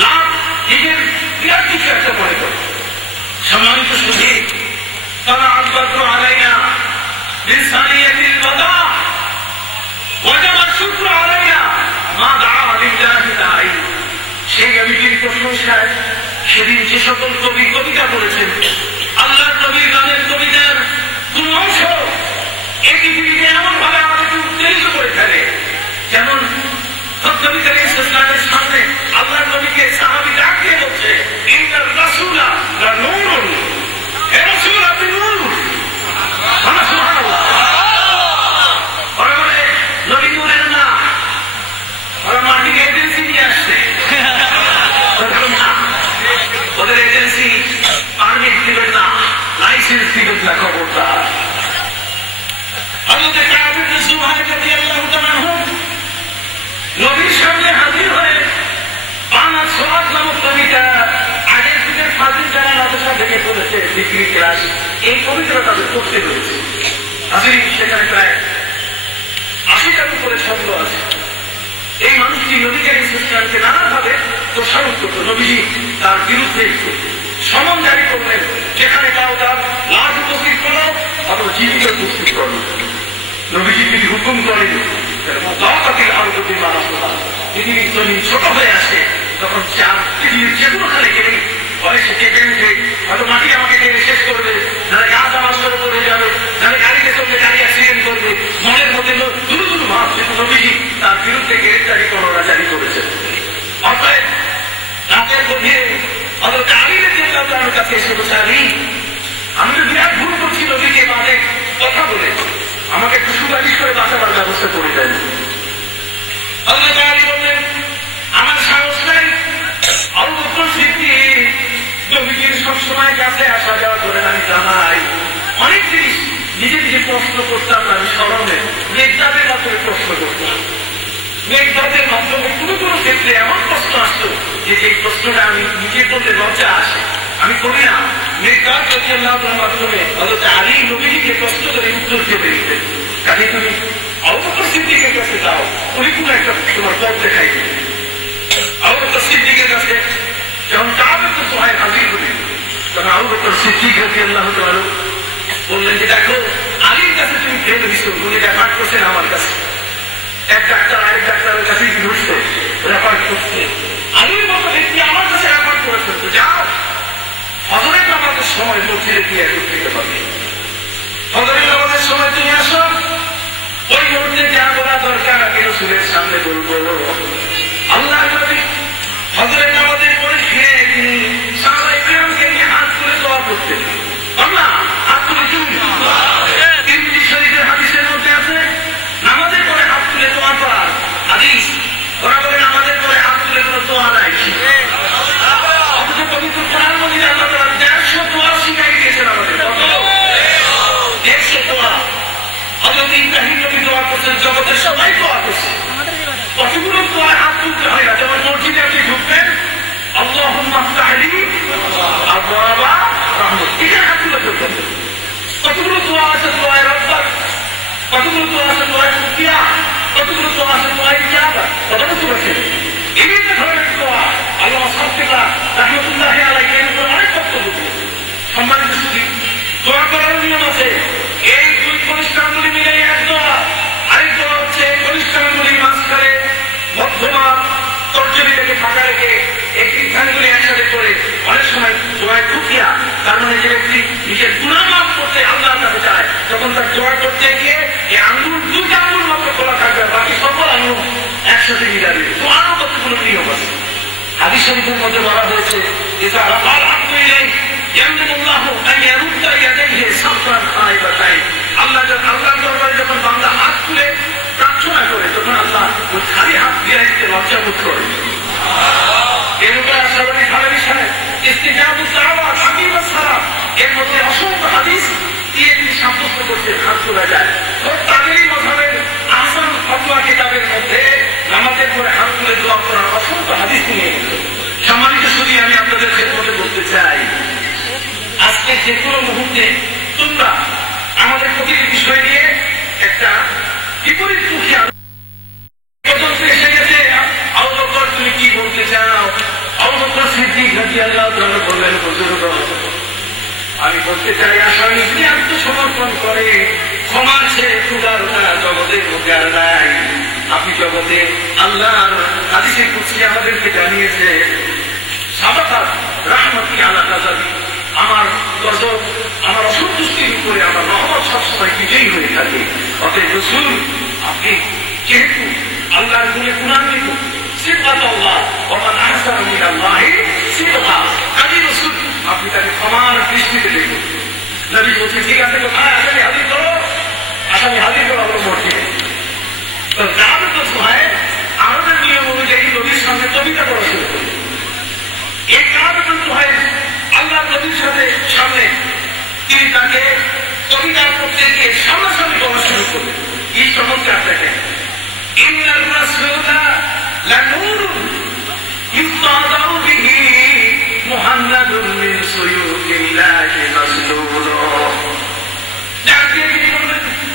লাভ, নিজের বিরাট কিছু একটা মনে করে। সম্মানিত সুধী, তারা আজবাদ্র আলাইনা বিসানিয়াতিল ওয়াদা ওয়াজাবা শুকরু আলাইনা মা দাআ লিল্লাহি তাআলা। সেই নবীর প্রশংসায় সেদিন যে সকল কবি কবিতা বলেছেন, আল্লাহর নবীর গানের কবিতার কোন অংশ এই পৃথিবীতে এমন ভাবে আমাদেরকে উত্তেজিত করে ফেলে, যেমন নবী করিম সাল্লাল্লাহু আলাইহি ওয়াসাল্লামের সামনে আল্লাহর নবীকে সাহাবী ডাক দিয়ে বলছে, ইন্নার রাসূলা লানূরুন, হে রাসূল আপনি নূর। সুবহানাল্লাহ। ওরা বলে নবী নূরের না, ওরা মাটির এজেন্সি নিয়ে আসছে। ওদের এজেন্সি পারমিট দিবেন না, লাইসেন্স দিবেন না, খবরদার। হযরত কাব ইবনে সুহাইব রাদিয়াল্লাহু তাআলা নবীর সামনে হাজির হয়ে বাংলা সোয়াদ নামক কবিতা, আগের যুগের ফাজিল যারা মাদ্রাসা থেকে পড়েছে ডিগ্রি ক্লাস, এই কবিতা তাদের পড়তে হয়েছে। আসলে সেখানে প্রায় ৮০টার উপরে ছন্দ আছে। এই মানুষটি নবী করিম সাল্লাল্লাহু আলাইহি ওয়াসাল্লামকে নানাভাবে দোষারোপ করত। নবীজি তার বিরুদ্ধে সমন জারি করলেন, যেখানে কারো তার লাশ উপস্থিত করো অথবা জীবিত উপস্থিত করো। নবীজি তিনি হুকুম করেন পৃথিবীর জমি ছোট হয়ে আসে, তখন পৃথিবীর যে কোনোখানে গেলে পরে সে কেঁপে উঠে, হয়তো মাটি আমাকে টেনে শেষ করবে, নাহলে গাছ আমার সরে পড়ে যাবে, নাহলে গাড়িতে চললে গাড়ি অ্যাক্সিডেন্ট করবে। মনের মধ্যে দুরু দুরু ভাব, যেহেতু নবীজি তার বিরুদ্ধে গ্রেফতারি পরোয়ানা জারি করেছেন। অতএব রাতের গভীরে হযরত আলী রাদিয়াল্লাহু তাআলার কাছে এসে বলছে, আলী আমি তো বিরাট ভুল করছি নবীকে বাদে কথা বলে, আমাকে একটু সুপারিশ করে বাঁচাবার ব্যবস্থা করে দেন। হযরত আলী বললেন, আমার সাহস নাই। আবু বকর সিদ্দিক নবীজির সবসময় কাছে আসা যাওয়া করেন, আমি জানাই অনেক প্রশ্ন করতাম না, আমি স্মরণে মেঘদাদের মাধ্যমে প্রশ্ন করতাম। মেঘদাদের মাধ্যমে কোনো কোনো ক্ষেত্রে এমন প্রশ্ন আসতো যে এই প্রশ্নটা আমি নিজে করলে লজ্জা আসে, আমি করি না। মেঘদাদ রাদিয়াল্লাহু মাধ্যমে হযরত আলী নবীকে প্রশ্ন করে উত্তর দিয়ে দিতেন। কাজে তুমি আবু বকর সিদ্দিকের কাছে যাও, উনি কোনো একটা তোমার পথ দেখাই দিবেন। আবু বকর সিদ্দিকের কাছে যখন কাব ইবনে সুহাইল হাজির হলেন, তখন আবু বকর সিদ্দিক রাদিয়াল্লাহু তাআলা বললেন যে দেখো, আলীর কাছে তুমি ফেলে দিচ্ছ, উনি রেফার করছেন আমার কাছে। এক ডাক্তার আরেক ডাক্তারের কাছে ঘুরছে, রেফার করছে। আলীর মতো ব্যক্তি আমার কাছে রেফার করে ফেলতো, যাও ফজরের নামাজের সময় মসজিদে গিয়ে একত্রিত হবে। ফজরের নামাজের সময় তুমি আসো, ওই মুহূর্তে যা বলা দরকার আমি রাসূলের সামনে বলবো। আল্লাহ নবী ফজরের নামাজের পরে ফিরে তিনি সাহাবায়ে কিরামকে নিয়ে হাত তুলে দোয়া করতেন। আল্লাহ হাত তুলে তিরমিজি শরীফের হাদিসের মধ্যে আছে নামাজের পরে হাত তুলে দোয়া করার হাদিস। ওরা বলে নামাজের পরে হাত তুলে কোনো দোয়া নাই। অথচ পবিত্র কোরআন মজিদে আল্লাহ তাআলা 150 দোয়া শিখাই দিয়েছেন আমাদের। 150 দোয়া। হযরত ইব্রাহিম নবী দোয়া করছেন, জগতের সবাই দোয়া করছে। কতগুলো দোয়া হাত তুলতে হয় না। যেমন মসজিদে আপনি ঢুকবেন, আল্লাহুম্মা ইফতাহলি আবওয়াবা রাহমাতিক, এটা হাত তুলে করবেন। কতগুলো দোয়া আছে দোয়ায়ে রব্বাক, কতগুলো দোয়া আছে দোয়ায়ে খুফিয়া, কতগুলো দোয়া আছে দোয়ায়ে ইজাবা, কতগুলো আছে বিভিন্ন ধরনের দোয়া। আল্লাহ সাল্লাল্লাহু রাহমাতুল্লাহি আলাইহি এর উপর অনেক বক্তব্য দিয়েছেন। সম্মানিত সুধী, দোয়া করার নিয়ম আছে। এই দুই প্রতিষ্ঠানগুলি মিলে এক দোয়া। আরেক দোয়া হচ্ছে প্রতিষ্ঠানগুলির মাঝখানে মধ্যমা তর্জনী থেকে ফাঁকা রেখে একটি স্থানগুলি একসাথে করে অনেক সময় দোয়ায় খুফিয়া, তার মানে যে ব্যক্তি নিজের গুনাহ মাফ করতে আল্লাহর কাছে যায়, তখন তার দোয়া করতে গিয়ে এই আঙ্গুল দুইটা আঙ্গুল মাত্র খোলা থাকবে, বাকি সকল আঙ্গুল একসাথে মিলাবে। দোয়ারও কতগুলো নিয়ম আছে। হাদিস শরীফের মধ্যে বলা হয়েছে ইযা রাফাল আবদু ইলাইহি ইয়ামুল্লাহু আন ইয়ারুদ্দা ইয়াদাইহি সাফরান খায়বাতাইন। আল্লাহর দরবারে যখন বান্দা হাত তুলে প্রার্থনা করে, তখন আল্লাহ ওই খালি হাত দিয়ে দিতে লজ্জা বোধ করে। এর উপরে আশরাফি থানভী সাহেব ইস্তিজাবুদ দাওয়াত হাকিমুস সালাম এর মধ্যে অসংখ্য হাদিস দিয়ে তিনি সাব্যস্ত করতে হাত তোলা যায়। তাদেরই মাযহাবের আহসান ফতোয়া কিতাবের মধ্যে নামাজের পরে হাত তুলে দোয়া করার অসংখ্য হাদিস নিয়ে গেছে। সম্মানিত শুধু আমি আপনাদের খেদমতে বলতে চাই, আজকে যে কোনো মুহূর্তে তোমরা আমাদের প্রতিটি বিষয় নিয়ে একটা বিপরীত মুখী পর্যন্ত এসে গেছে। আবু বকর তুমি কি বলতে চাও? আবু বকর সিদ্দিক রাদিয়াল্লাহু তাআলা বললেন, হুজুর আমি বলতে চাই আসামি যদি আত্মসমর্পণ করে ক্ষমার সে উদারতা জগতের মধ্যে আর নাই। আপনি জগতে আল্লাহর হাদিসে কুদসি আমাদেরকে জানিয়েছে, সাবাকাত রাহমাতি আলা গাযাবি, আমার গজব আমার অসন্তুষ্টির উপরে আমার রহমত সবসময় বিজয়ী হয়ে থাকে। অতএব রাসূল আপনি যেহেতু আল্লাহর গুণে গুণান্বিত, সিফাত আল্লাহ ওয়া মান আহসানু মিনাল্লাহি সিফা, কাজী রাসূল আপনি তাকে ক্ষমার দৃষ্টিতে দেখুন। নবী বলছে ঠিক আছে, কোথায় আসামি হাজির করো, আসামি হাজির করা হলো মসজিদে। তো কাব ইবনে সুহাইল আমাদের নিয়ম অনুযায়ী নবীর সামনে কবিতা পড়া শুরু করল। এই কাব ইবনে সুহাইল আল্লাহ নবীর সামনে তিনি তাকে কবিতা পড়তে গিয়ে সামনাসামনি পড়া শুরু করলেন। এই চমৎকার দেখেন, ইন্নার রাসূলা লানূরুন ইফতাদাউ বিহি মুহাম্মাদুন মিন সুয়ুফিল্লাহি মাসলুল।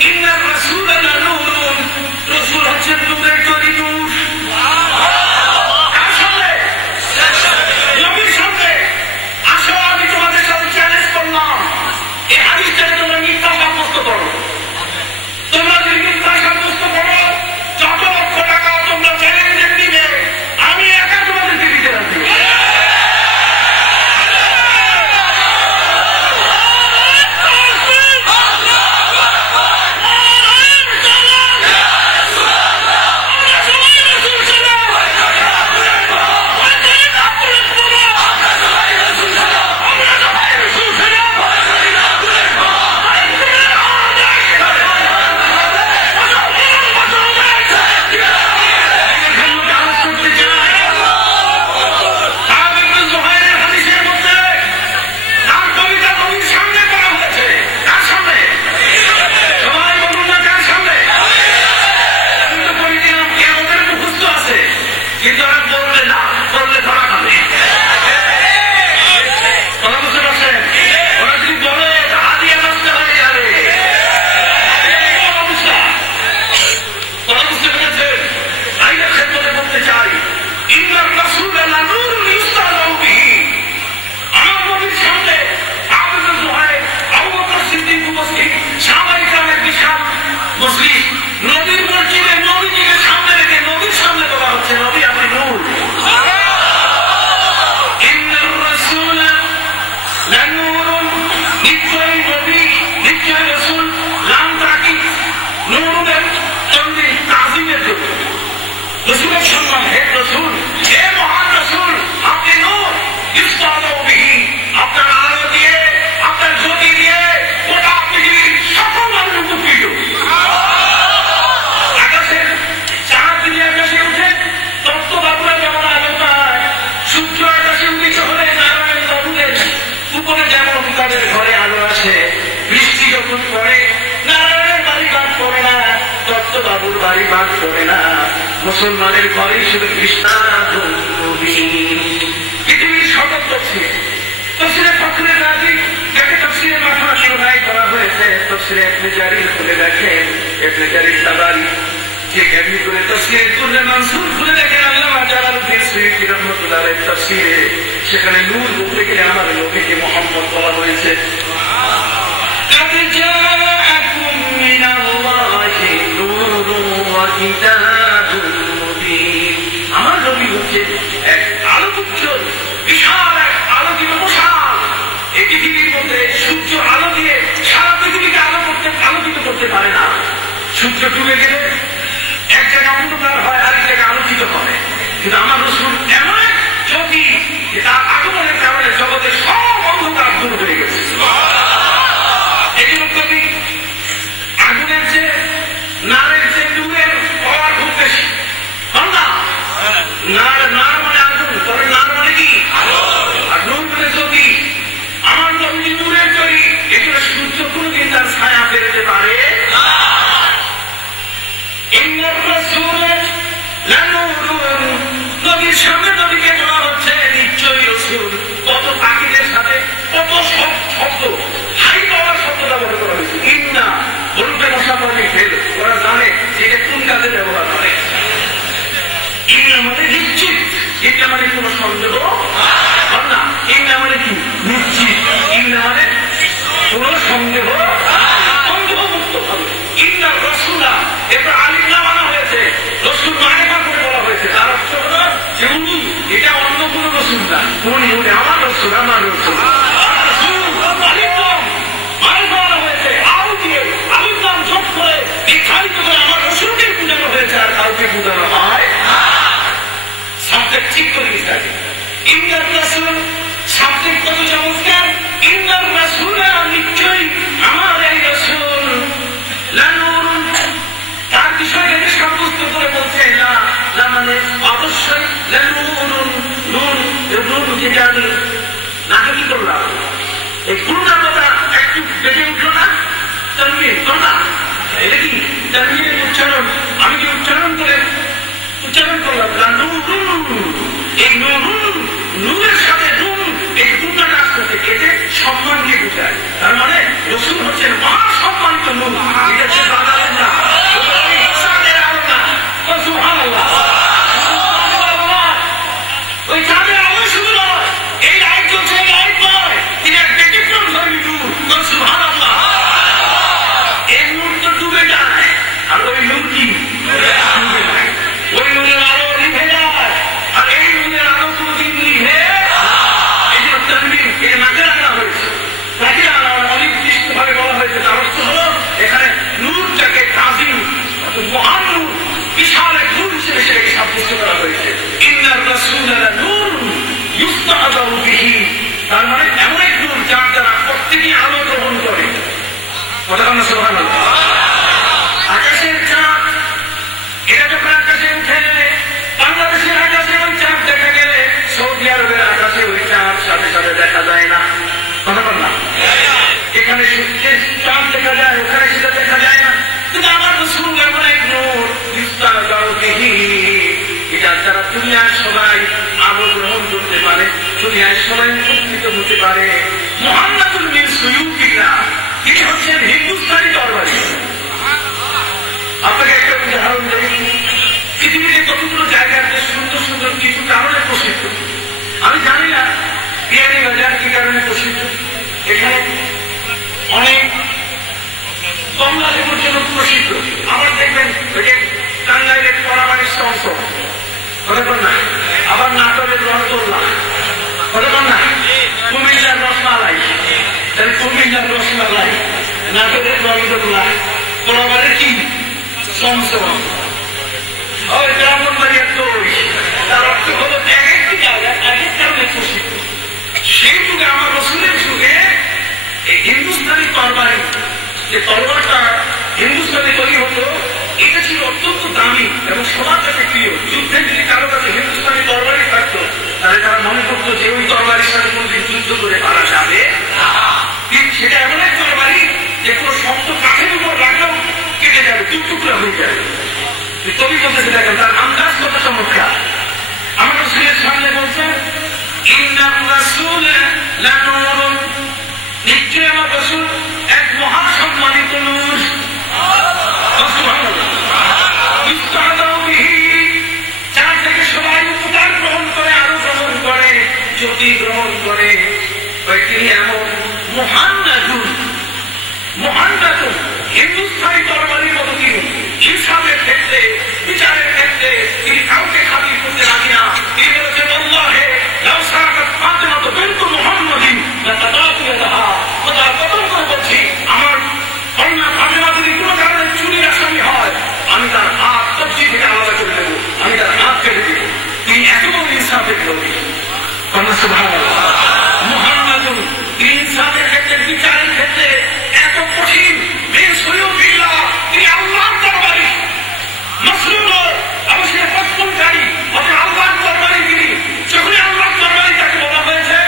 ইন্নার রাসূলা লানূরুন, রাসূল হচ্ছেন নূরের তৈরি নূর। কার সামনে? নবীর সামনে। আসো আমি তোমাদের সাথে চ্যালেঞ্জ করলাম, এই হাদিসটাকে তোমরা মিথ্যা সাব্যস্ত করো। তোমরা যদি মিথ্যা সাব্যস্ত করো, যত লক্ষ টাকা তোমরা চ্যালেঞ্জের দিবে, আমি একা তোমাদেরকে দিতে রাখবো। মুসলিম নবীর মসজিদে নবীজিকে সামনে রেখে নবীর সামনে বলা হচ্ছে নবী আপনি নূর। ইন্নার রাসূল লানূরুন, নিশ্চয়ই নবী, নিশ্চয় রাসূল, লাম তাকিদ নূরের তন্দির তাজিমের জন্য রাসূলের সম্মান। হে রাসূল, হে মহান রাসূল, আপনি নূর, ইসতাদাউ বিহি, আপনার আলো দিয়ে, আপনার জ্যোতি দিয়ে গোটা পৃথিবীর সকল মানুষ উপকৃত। আকাশের চাঁদ তিনি আকাশে উঠে তত্ত্ববাবুরা যেমন আলো পায়, সূর্য আকাশে উদিত হলে নারায়ণ বাবুদের উপরে যেমন তাদের ঘরে আলো আসে, বৃষ্টি যখন পড়ে নারায়ণের বাড়ি বাদ পড়ে না, তত্ত্ববাবুর বাড়ি বাদ পড়ে না, মুসলমানের ঘরেই শুধু পৃথিবীর সকল তফসিরে তফসিরে ফখরে রাজি, যাকে তফসিরে মাথা নির্ণয় করা হয়েছে, তফসিরে ইবনে জারির খুলে দেখেন, ইবনে জারির তাবারি ঠিক এমনি করে তফসিরে তুলে মানসুর খুলে দেখেন আল্লামা জালালউদ্দিন সুয়ুতী রাহমাতুল্লাহ আলাইহির তফসিরে, সেখানে নূর বলতে গেলে আমার নবীকে মুহাম্মদ বলা হয়েছে। قد جاءكم من الله نور وكتاب مبين, আমার নবী হচ্ছে এক আলোকোজ্জ্বল বিশাল এক আলোকিত মশাল। এই পৃথিবীর মধ্যে সূর্য আলো দিয়ে সারা পৃথিবীকে আলোকিত করতে পারে না। সূর্য ডুবে গেলে এক জায়গায় অন্ধকার হয়, আরেক জায়গায় আলোকিত হয়, কিন্তু আমার রাসূল এমন এক জ্যোতি যে তার আগমনের কারণে জগতের সব অন্ধকার দূর হয়ে গেছে। এগুলো কবি আগুনের চেয়ে নারের চেয়ে নূরের পাওয়ার খুব বেশি। নার মানে আগুন, তবে নার মানে কি? আর নূর মানে জ্যোতি। আমার নবী নূরের তৈরি, এগুলো সূর্য কোনদিন তার ছায়া ফেলতে পারে। নবীর সামনে নবীকে বলা হচ্ছে নিশ্চয়ই রাসূল। কত তাকিদের সাথে কত শব্দ, হাই পাওয়ার শব্দ ব্যবহার করা হয়েছে। ইন্না হরুপে বসা পড়ে ফেল, ওরা জানে যে এটা কোন কাজে ব্যবহার করে। ইন্না মানে নিশ্চিত, এটা মানে কোন সন্দেহ না। ইন্না মানে কি? নিশ্চিত। ইন্না মানে কোন সন্দেহ, সন্দেহমুক্ত হবে। ইন্না রাসূলা, এরপর আলিফ লাম আনা হয়েছে, রাসূল মারিফা করে বলা হয়েছে। তার অর্থ হলো যে উনি, এটা অন্য কোন রাসূল না, উনি আমার রাসূল, আমার রাসূল। কাউকে বুঝানো হয় সাবজেক্ট ঠিক করে দিতে হবে। ইন্নার রাসূল সাবজেক্ট কত চমৎকার। ইন্নার রাসূল, নিশ্চয়ই আমার এই রাসূল, লানূরুন, তার বিষয়টাকে সাব্যস্ত করে বলছে না মানে অবশ্যই লানূরুন, নূর, নূর যেটা আমি নাটকি করলাম, এই পূর্ণাঙ্গতা একটু বেঁচে উঠলো না, তানবীর তোমরা এটা কি তানবীরের উচ্চারণ, আমি যে উচ্চারণ করলাম এই নূরের সাথে নুন, এই দুটাটা আসতে কেটে সম্মানকে বোঝায়। তার মানে রাসূল হচ্ছেন মহা সম্মানিত নূর। এটা হচ্ছে বাজারের না, সুবহানাল্লাহ। ওই চাঁদের আলো শুধু নয়, এই লাইট চলছে, লাইট নয়, তিনি এক ব্যতিক্রম ধর্মী নূর। সুবহানাল্লাহ। এই নূর তো ডুবে যায়, আর ওই নূর কি ডুবে যায়? ওই নূরের আলো নিভে যায়, আর এই নূরের আলো কোনদিন নিভে। এই যে তানবীর, এটা নাকে রাখা হয়েছে, নাকে অনির্দিষ্ট ভাবে বলা হয়েছে। তার অর্থ হল এখানে নূরটাকে তাজিম, মহান নূর, বিশাল এক নূর হিসেবে সেটাকে সাব্যস্ত করা হয়েছে। ইন্নার রাসূল নূর ইউস্তাদাউ বিহি, তার মানে এমন এক নূর যার দ্বারা প্রত্যেকেই আলো গ্রহণ করে। কথা বলেন সুবহানাল্লাহ। আকাশের চাঁদ, এটা যখন আকাশে উঠে, বাংলাদেশের আকাশে ওই চাঁদ দেখা গেলে সৌদি আরবের আকাশে ওই চাঁদ সাথে সাথে দেখা যায় না। কথা বল না, এখানে সূর্যের চাঁদ দেখা যায়, ওখানে সেটা দেখা যায় না। কিন্তু আমার রাসূল এমন এক নূর ইউস্তাদাউ বিহি, এটার দ্বারা দুনিয়ার সবাই আলো গ্রহণ করতে পারে, দুনিয়ার সবাই উপকৃত হতে পারে। মুহাম্মাদুল মিন সুয়ুতিল্লাহ, তিনি হচ্ছেন হিন্দুস্তানি দরবারি। আপনাকে একটা উদাহরণ দেই, পৃথিবীতে কতগুলো জায়গাতে সুন্দর সুন্দর কিছু কারণে প্রসিদ্ধ। আমি জানি না বিয়ানীবাজার কি কারণে প্রসিদ্ধ। এখানে অনেক কমলা লেবুর জন্য প্রসিদ্ধ। আবার দেখবেন ওই যে টাঙ্গাইলের কড়াবাড়ির অংশ বলেন না, আবার নাটোরের রসগোল্লা বলেন না, কুমিল্লার রসমালাই, কুমিল্লার রসমালাই, নাটোরের রসগোল্লা, কড়াবাড়ির কি চমচম, ওই ব্রাহ্মণবাড়িয়ার দই। তার অর্থ হলো এক একটি জায়গায় এক এক কারণে প্রসিদ্ধ। সেই যুগে আমার রসুলের যুগে এই হিন্দুস্তানি তরবারি, যে তরবারটা হিন্দুস্তানি তৈরি হতো, এটা ছিল অত্যন্ত দামি এবং সবার কাছে প্রিয়। যুদ্ধে যদি কারো কাছে হিন্দুস্তানি তরবারি থাকতো, তাহলে তারা মনে করতো যে ওই তরবারির সাথে কোনদিন যুদ্ধ করে পারা যাবে। সেটা এমন এক তরবারি যে কোনো শক্ত কাঠের উপর রাখলেও কেটে যাবে, টুকটুকরা হয়ে যাবে। কবি বলতেছে দেখেন তার আন্দাজ কত চমৎকার। আমার রসুলের সামনে বলছেন নিশ্চয়ই আমার রসুল এক মহাসম্মানিত নূর, যার থেকে সবাই উপকার গ্রহণ করে, আরো গ্রহণ করে, জ্যোতি গ্রহণ করে। তিনি এমন মহান নাজুন, মহান নাজুন হিন্দুস্থানী তরবারির মতো তিনি হিসাবের ক্ষেত্রে, বিচারের ক্ষেত্রে তিনি কাউকে খাতির করতে রাজি না। তিনি বলেছেন আল্লাহে লাউ সারাকাত ফাতিমা বিনত মুহাম্মাদিন লাতাতাতুহা, খোদা কসম করে বলছি, আমার কন্যা ফাতিমা যদি কোনো কারণে চুরির আসামি হয়, আমি তার হাত সবজি থেকে আলাদা করে দেবো, আমি তার হাত কেটে দেব। তিনি এত বড় ইনসাফের নবী, সুবহানাল্লাহ। মহান নাজুন তিনি ইনসাফের ক্ষেত্রে, বিচারের ক্ষেত্রে এত কঠিন। তিনি আল্লাহর দরবারে মাসলুল অবশ্যই পছন্দকারী, আল্লাহর দরবারে তিনি। যখনই আল্লাহর দরবারে তাকে বলা হয়েছে,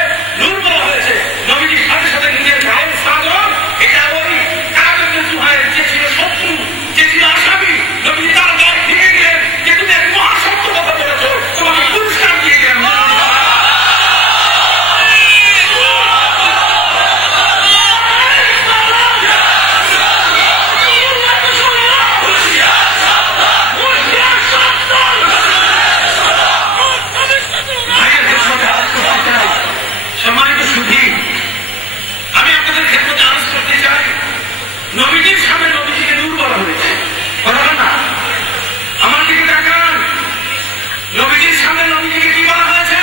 নূর বলা হয়েছে, নবীজির সাথে সাথে নিজের গায়ের সাদর, এটা ওই কারাগারে জুহায়ের যে ছিল শত্রু, যে ছিল আসামি, নবীজি তার গায়ে ভেঙে দিলেন যে তুমি এক মহাসত্য কথা বলেছ, তোমাকে পুরস্কার দিয়ে দিলেন। নবীজির সামনে নবীজিকে নূর বলা হয়েছে, বলা না? আমার দিকে তাকান, নবীজির সামনে নবীজিকে কি বলা হয়েছে?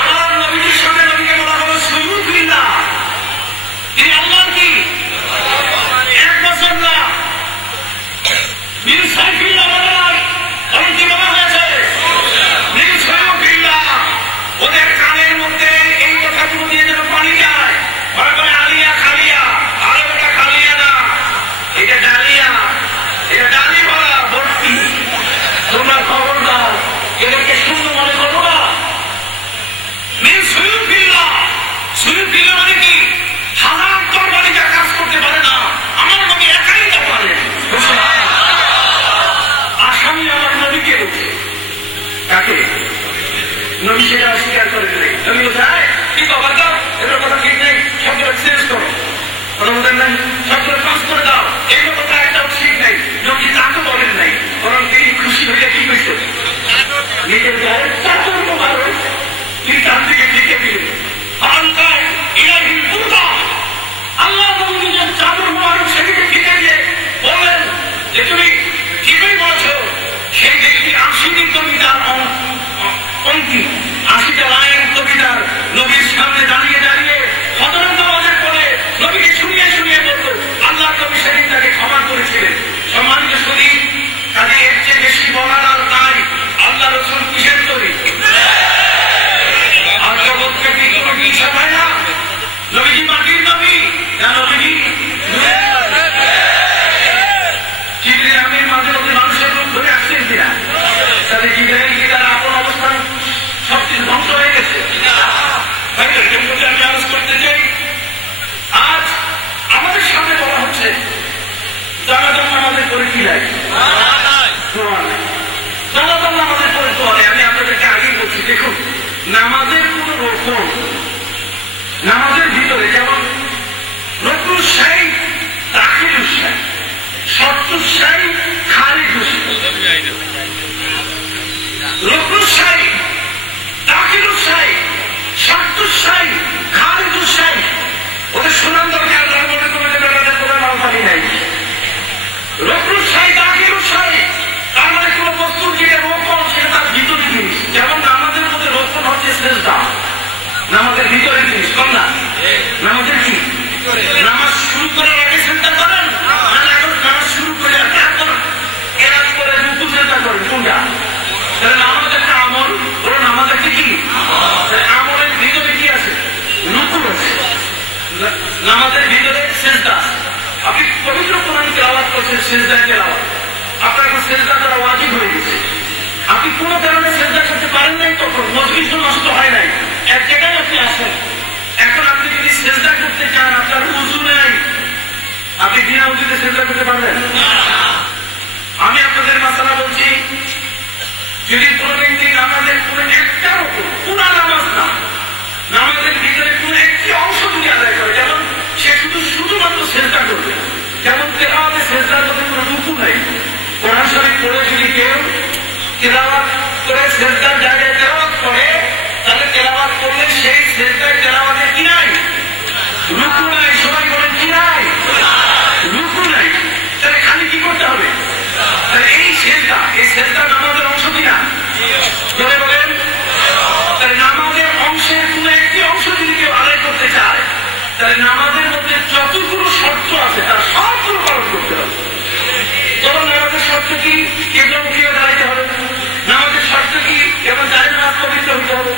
আমার নবীজির সামনে নবীকে বলা হলো সুরুফিল্লাহ। তিনি আল্লাহর কি এক বছর না মিন সাইফিল্লাহ বলা নয়, বরং কি বলা হয়েছে? মিন সুরুফিল্লাহ। ওদের কানের মধ্যে এই কথাগুলো দিয়ে যেন পানি যায়, বলা করে আলিয়া খালিয়া, আরে ওটা খালিয়া না, এটা ডালিয়া, এটা ডালি বলা ভর্তি। তোমরা খবরদার এদেরকে শূন্য মনে করো না। মিন সুরুফিল্লাহ, সুরুফিল্লাহ মানে কি? হাজার তরবারিটা কাজ করতে পারে না, আমার নবী একাই তা পারে। আসামি আমার নবীকে বলছে, কাকে? নবী সেটা অস্বীকার করে দিলেন। নবী কোথায় কি খবর দাও, এটার কথা ঠিক নেই, সবগুলো শেষ করো, কথা বলেন নাই, সবগুলো পাস করে দাও, এগুলো কথা একটাও ঠিক নেই। নবী তাকে বলেন নাই, বরং তিনি খুশি হয়ে কি করেছেন? নিজের গায়ের চাদর মোবারক তিনি তার দিকে লিখে দিলেন। আল্লাহ নবী নিজের চাদর মোবারক সেদিকে লিখে দিয়ে বললেন যে তুমি ঠিকই বলেছ। সেই ব্যক্তি 80টি কবিতার অঙ্কি, 80টা লাইন কবিতার নবীর সামনে দাঁড়িয়ে দাঁড়িয়ে হযরত নামাজের পরে নবীকে শুনিয়ে শুনিয়ে বলল, আল্লাহ নবী সেদিন তাকে ক্ষমা করেছিলেন। সম্মানিত শুনি, কাজে এর চেয়ে বেশি বলার আর নাই। আল্লাহ রসুল কিসের তৈরি? আর জগৎকে কি কোনো হিংসা পায় না? নবীজি মাটির নবী না, নবীজি জিবরিল আমিন মাঝে মধ্যে মানুষের রূপ ধরে আসছেন কিনা? তাহলে জিবরাইল কি তার আপন অবস্থান সবকিছু ধ্বংস হয়ে গেছে? আমি আলোচ করতে চাই, আজ আমাদের সামনে বলা হচ্ছে জানাজান নামাজের পরে কি লাগে? জানাজান নামাজের পরে তো আমি আপনাদেরকে আগেই বলছি, দেখুন নামাজের কোন রকম, নামাজের ভিতরে যেমন রকুর সেই করার আগে চিন্তা করেন, এখন নামাজ শুরু করে তারপর কেরাত করে রুকু চিন্তা করেন কোনটা? তাহলে আমাদের একটা আমল, বলুন আমাদেরকে কি আমলের ভিতরে কি আছে? রুকু আছে, নামাজের ভিতরে সেজদা। আপনি পবিত্র কোরআন তেলাওয়াত করছেন, সেজদায় তেলাওয়াত, আপনার এখন সেজদা করা ওয়াজিব হয়ে গেছে। আপনি কোনো কারণে সেজদা করতে পারেন নাই, তখন মজলিস নষ্ট হয় নাই, এক জায়গায় আপনি আসেন। এখন আপনি যদি সেজদা করতে চান, আপনার উযু নেই, আপনি বিনা উযুতে সেজদা করতে পারবেন? আমি আপনাদের মাসালা বলছি, যদি কোনো ব্যক্তি নামাজের কোনো একটা পুরা নামাজ না, নামাজের ভিতরে কোনো একটি অংশ যদি আদায় করে, যেমন সে শুধুমাত্র সেজদা করবে, যেমন তেলাওয়াতে সেজদার মধ্যে কোনো রুকু নাই, কোরআন শরীফ পড়ে যদি কেউ তেলাওয়াত করে সেজদার জায়গায় তেলাওয়াত করে, তাহলে তেলাওয়াত করলে সেই সেজদায় তেলাওয়াতে কি নাই? রুকু নাই। সবাই বলেন কি নাই? রুকু নাই। তাহলে খালি কি করতে হবে? তাহলে এই সেজদা নামাজের অংশ কিনা? বলে বলেন। তাহলে নামাজের অংশের কোন একটি অংশ যদি কেউ আদায় করতে চায়, তাহলে নামাজের মধ্যে যতগুলো শর্ত আছে তার সবগুলো পালন করতে হবে। তখন নামাজের শর্ত কি? কেবলামুখী দাঁড়াইতে হবে। নামাজের শর্ত কি? যেমন জায়েজ নামাজ পবিত্র হতে হবে।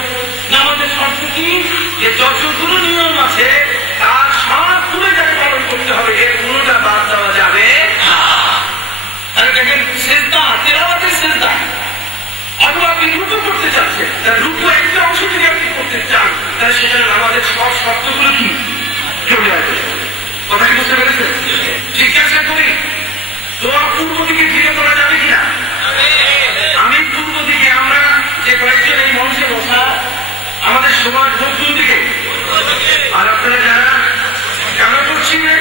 নামাজের শর্ত কি? যে যতগুলো নিয়ম আছে তার সবগুলো যাকে পালন করতে হবে, এর কোনোটা বাদ দেওয়া যাবে না। তাহলে দেখেন সেজদা, তেলাওয়াতের সেজদা, অথবা আপনি রুকু করতে চাচ্ছেন, তাহলে রুকু একটা অংশ যদি আপনি করতে চান, তাহলে সেখানে নামাজের সব শর্তগুলো কি চলে আসবে। কথা কি বুঝতে পেরেছেন? জিজ্ঞাসা করি, দোয়া পূর্ব দিকে ফিরে করা যাবে কিনা? আমি পূর্ব দিকে, আমরা যে কয়েকজন এই মঞ্চে বসা, আমাদের সমাজ দক্ষিণ দিকে, আর আপনারা যারা কারো পশ্চিমে,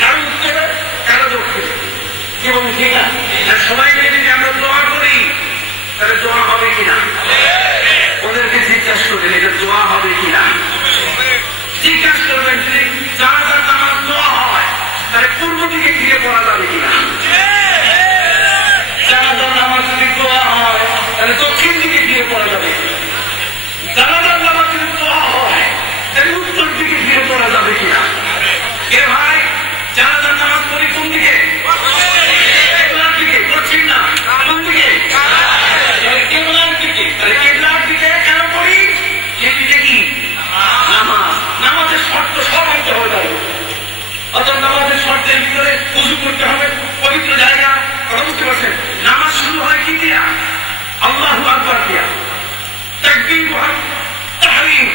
কারো উত্তরে, কারো দক্ষিণে, এবং ঠিক আছে সবাই মিলে যদি আমরা দোয়া করি, তাহলে দোয়া হবে কিনা? ওদেরকে জিজ্ঞাসা করেন এটা দোয়া হবে কিনা। জিজ্ঞাসা করবেন যদি জানাজার নামাজ দোয়া হয়, তাহলে পূর্ব দিকে ফিরে পড়া যাবে কিনা। জানাজার নামাজ যদি দোয়া হয়, তাহলে দক্ষিণ দিকে ফিরে পড়া যাবে। জানাজার নামাজ যদি দোয়া হয়, তাহলে উত্তর দিকে ফিরে পড়া যাবে কিনা। এ ভাই, জানাজার নামাজ পড়ি কোন দিকে? কেবলার দিকে। পড়ছেন না কোন দিকে? কেবলার দিকে। তাহলে কেবলার দিকে কেন পড়ি? সেদিকে কি নামাজ, নামাজের শর্ত সব আনতে হবে। অর্থাৎ নামাজের শর্তের ভিতরে উযু করতে হবে, পবিত্র জায়গা। কথা বুঝতে পারছেন? নামাজ শুরু হয় কি দিয়া? আল্লাহু আকবার দিয়া। তাকবীর ওয়া তাহলিল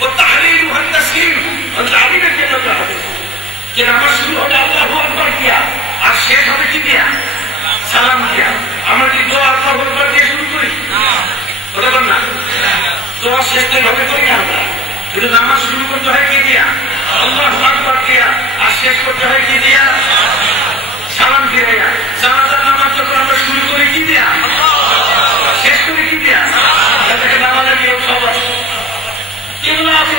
ওয়া তাহলিল ওয়া তাসলিম ওয়া তাহলিলের কেটে হবে যে নামাজ শুরু হবে আল্লাহু আকবার দিয়া, আর শেষ হবে কি দিয়া? সালাম দিয়া। আমরা কি দোয়া আল্লাহু আকবার দিয়ে শুরু করি? কথা বল না। দোয়া শেষ হবে করি না আমরা, কিন্তু নামাজ শুরু করতে হয় কি দিয়া? আল্লাহু আকবার দিয়া, আর শেষ করতে হয় কি দিয়া? সালাম দিয়া। জানাজার নামাজ যখন আমরা শুরু করি কি দিয়া? শেষ করি কি দিয়া? তাদেরকে নামাজের নিয়ম সব আছে, এগুলো আছে।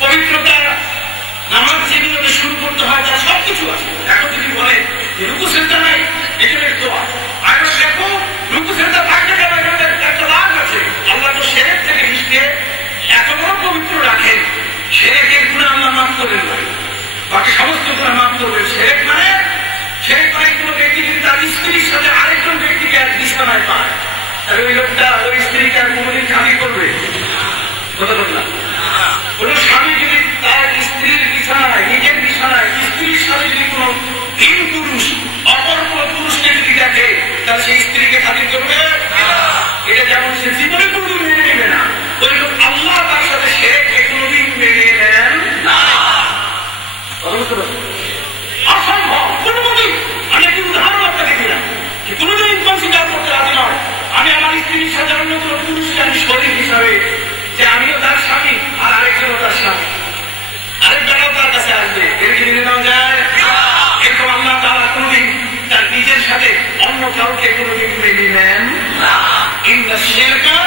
পবিত্রতা, নামাজ যে নিয়মে শুরু করতে হয় তার সবকিছু আছে। এখন যদি বলে যে রুকু সেজদা নাই, এখানে দোয়া, আর দেখো রুকু সেজদা থাকতে গেলে একটা লাভ আছে। আল্লাহ তো শিরক থেকে নিষ্ঠে এত বড় পবিত্র রাখেন, শিরকের গুনাহ আল্লাহ মাফ করে দেবেন, বাকি সমস্ত গুনাহ মাফ করবেন। শিরক মানে কোনো ব্যক্তি যদি তার স্ত্রীর সাথে আরেকজন ব্যক্তিকে এক বিছানায় পায়, তাহলে ওই লোকটা ওই স্ত্রীকে আর কোনোদিন স্বামী করবে? কথা বললাম। কোন স্বামী যদি তার স্ত্রীর বিছানায়, নিজের বিছানায় স্ত্রীর সাথে যদি কোন ভিন পুরুষ, অপর কোন পুরুষকে যদি দেখে, তাহলে সেই স্ত্রীকে খাতির করবে? এটা যেমন সে জীবনে কোনদিন মেনে নেবে না, ওই লোক আল্লাহ তার সাথে শিরককে কোনদিন মেনে নেন না। অসম্ভব কোনদিন। আমি একটি উদাহরণ আপনাকে দিলাম যে কোনদিন কনসিডার করতে রাজি নয় আমি আমার স্ত্রীর সাথে অন্য কোন পুরুষকে আমি শরীর হিসাবে, যে আমিও তার স্বামী আর আরেকজনও তার স্বামী, আরেকজনও তার কাছে আসবে, এরকম মেনে নেওয়া যায়? এরকম আল্লাহ তাআলা কোনদিন তার নিজের সাথে অন্য কাউকে কোনদিন মেনে নেন না। ইন্না শিরকা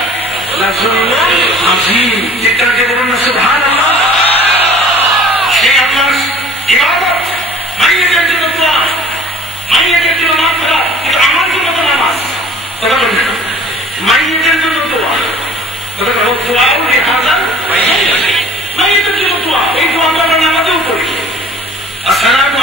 লাযুলমুন আযীম। চিৎকার দিয়ে বলুন না সুবহানাল্লাহ। সেই আল্লাহর ইবাদত, মাইয়াতের জন্য দোয়া, মাইয়াতের জন্য মাগফিরাত, কিন্তু আমার জন্য তো নামাজ। কথা বলবেন না। মাইয়াতের জন্য দোয়া, দোয়াও লিহাযা মাইয়াতের জন্য দোয়া, এই দোয়া আমরা নামাজেও করি। আসসালামু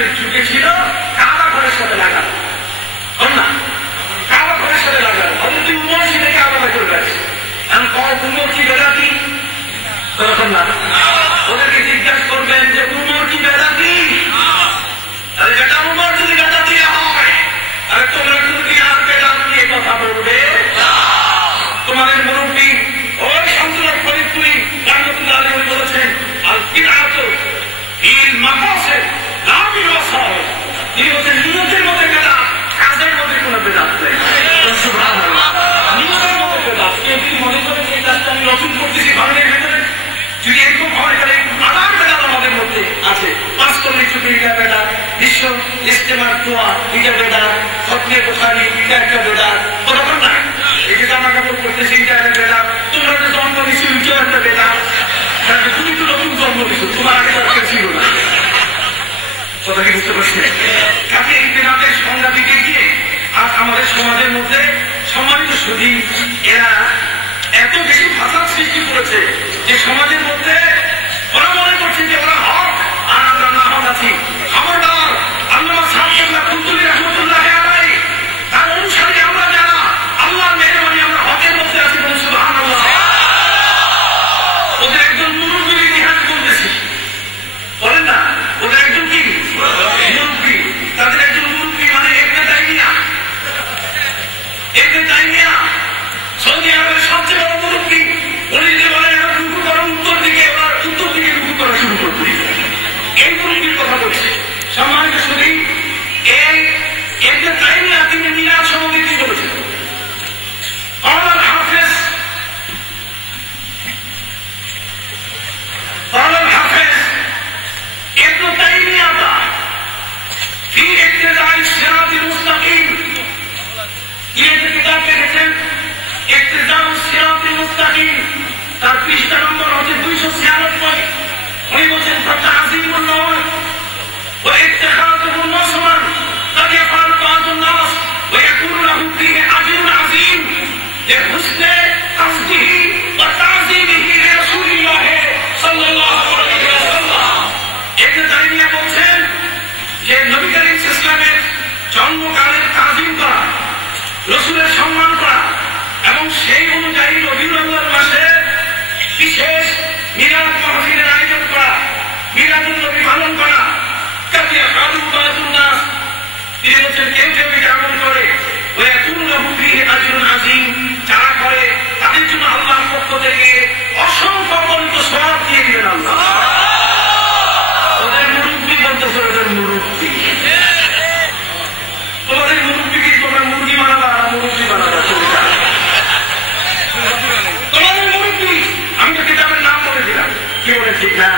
ইসলামের যুগে ছিল কাবা ঘরের সাথে লাগানো, না কাবা ঘরের সাথে লাগানো। হয়তো তুই উমর ছিল কাবা করে রাখছে, আমি উমর কি বেদাতি তখন না, ওদেরকে জিজ্ঞাসা করবেন যে উমর কি বেদাতি? আরে বেটা উমর যদি বেদাতি হয়, আরে তোমরা যদি আর বেদাত নিয়ে কথা বলবে, তোমাদের মুরব্বী ওই শামসুল ফরিদপুরি রাহমাতুল্লাহ আলাইহি বলেছেন আল বিদআতু ফিল মাকাসিদ লা বিল ওয়াসাইল। তিনি বলেছেন নিয়তের মধ্যে বেদাত, কাজের মধ্যে কোনো বেদাত নেই। সুবহানাল্লাহ, নিয়তের মধ্যে বেদাত। কেউ যদি মনে করে যে এই কাজটা আমি রসুল করতেছি ঘরের ভেতরে, যদি এরকম হয় তাহলে আবার বেদাত আমাদের মধ্যে আছে। 5 চল্লিশ যুগে এটা বেদাত, বিশ্ব ইজতেমার দোয়া এটা বেদাত, খতমে বুখারী এটা একটা বেদাত, বরাবর না এই যে জামা কাপড় করতেছি এটা একটা বেদাত, তোমরা যে জন্ম নিচ্ছি ওইটাও একটা বেদাত। তুমি তো নতুন জন্ম নিচ্ছ, তোমার আগে দরকার ছিল না। কথা কি বুঝতে পারছি? কাকে এই বেদাতের সংজ্ঞা দিতে গিয়ে আজ আমাদের সমাজের মধ্যে সম্মানিত সুধী এরা এত বেশি ফাসাদ সৃষ্টি করেছে যে সমাজের মধ্যে ওরা মনে করছে যে ওরা হক আর আমরা না হক আছি। খবরদার, আল্লামা সাহেব কুতুবী রাহমাতুল্লাহ আলাইহি তার অনুসারী আমরা যারা, আল্লাহর মেহরবানি আমরা হকের মধ্যে আছি, বলুন সুবহানাল্লাহ। ওদের একজন মুরব্বী ইতিহাস বলতেছি, বলেন না, ওদের একজন কি মুরব্বী, তাদের একজন মুরব্বী মানে ইবনে তাইমিয়া সৌদি আরবের সবচেয়ে বড় মুরব্বী। উনি যে বলেন এরা রুকু করো উত্তর দিকে, ওরা উত্তর দিকে রুকু করা শুরু করবে। এই মুরব্বীর কথা বলছি। সম্মানিত শুনি, এই ইবনে তাইমিয়া তিনি মিলাদ সম্বন্ধে কি বলেছেন? قال الحافظ ابن تيمية في ابتداء الصراط المستقيم। ये जो किताब लिखेছেন इब्तिदाउ सिरात मुस्ताकिम, তার পৃষ্ঠা নম্বর হচ্ছে 296। উনি বলছেন তা'যীমুন নওর ওয়া ইত্তিখাযুহু মাসমান قد يفعل بعض الناس ويكون له فيه أجر عظيم لحسن قصده وتعظيمه لرسول الله صلى الله عليه وسلم। ইবনে তাইমিয়া বলছেন যে নবী করিম সাল্লাল্লাহু আলাইহি ওয়াসাল্লামের জন্মকালের তাজিম করা, রসুলের সম্মান করা এবং সেই অনুযায়ী রবিউল আউয়াল মাসে বিশেষ মিলাদ মাহফিলের আয়োজন করা, মিলাদুন নবী পালন করা, কাবিয়া কাদু বাদুন নাস, তিনি বলছেন কেউ কেউ এটা আমল করে, ওয়া ইয়াকুনু লাহু ফীহি আজরুন আযীম, যারা করে তাদের জন্য আল্লাহর পক্ষ থেকে অসংখ্য অগণিত সওয়াব দিয়ে দিবেন আল্লাহ। ওদের মুরব্বী বলতেছে, ওদের মুরব্বী, তোমাদের মুরব্বী কি তোমরা মুরগি বানাবা না মুরব্বী বানাবা? তোমাদের মুরব্বী, আমি তো কিতাবের নাম বলে দিলাম, কি বলে ঠিক না?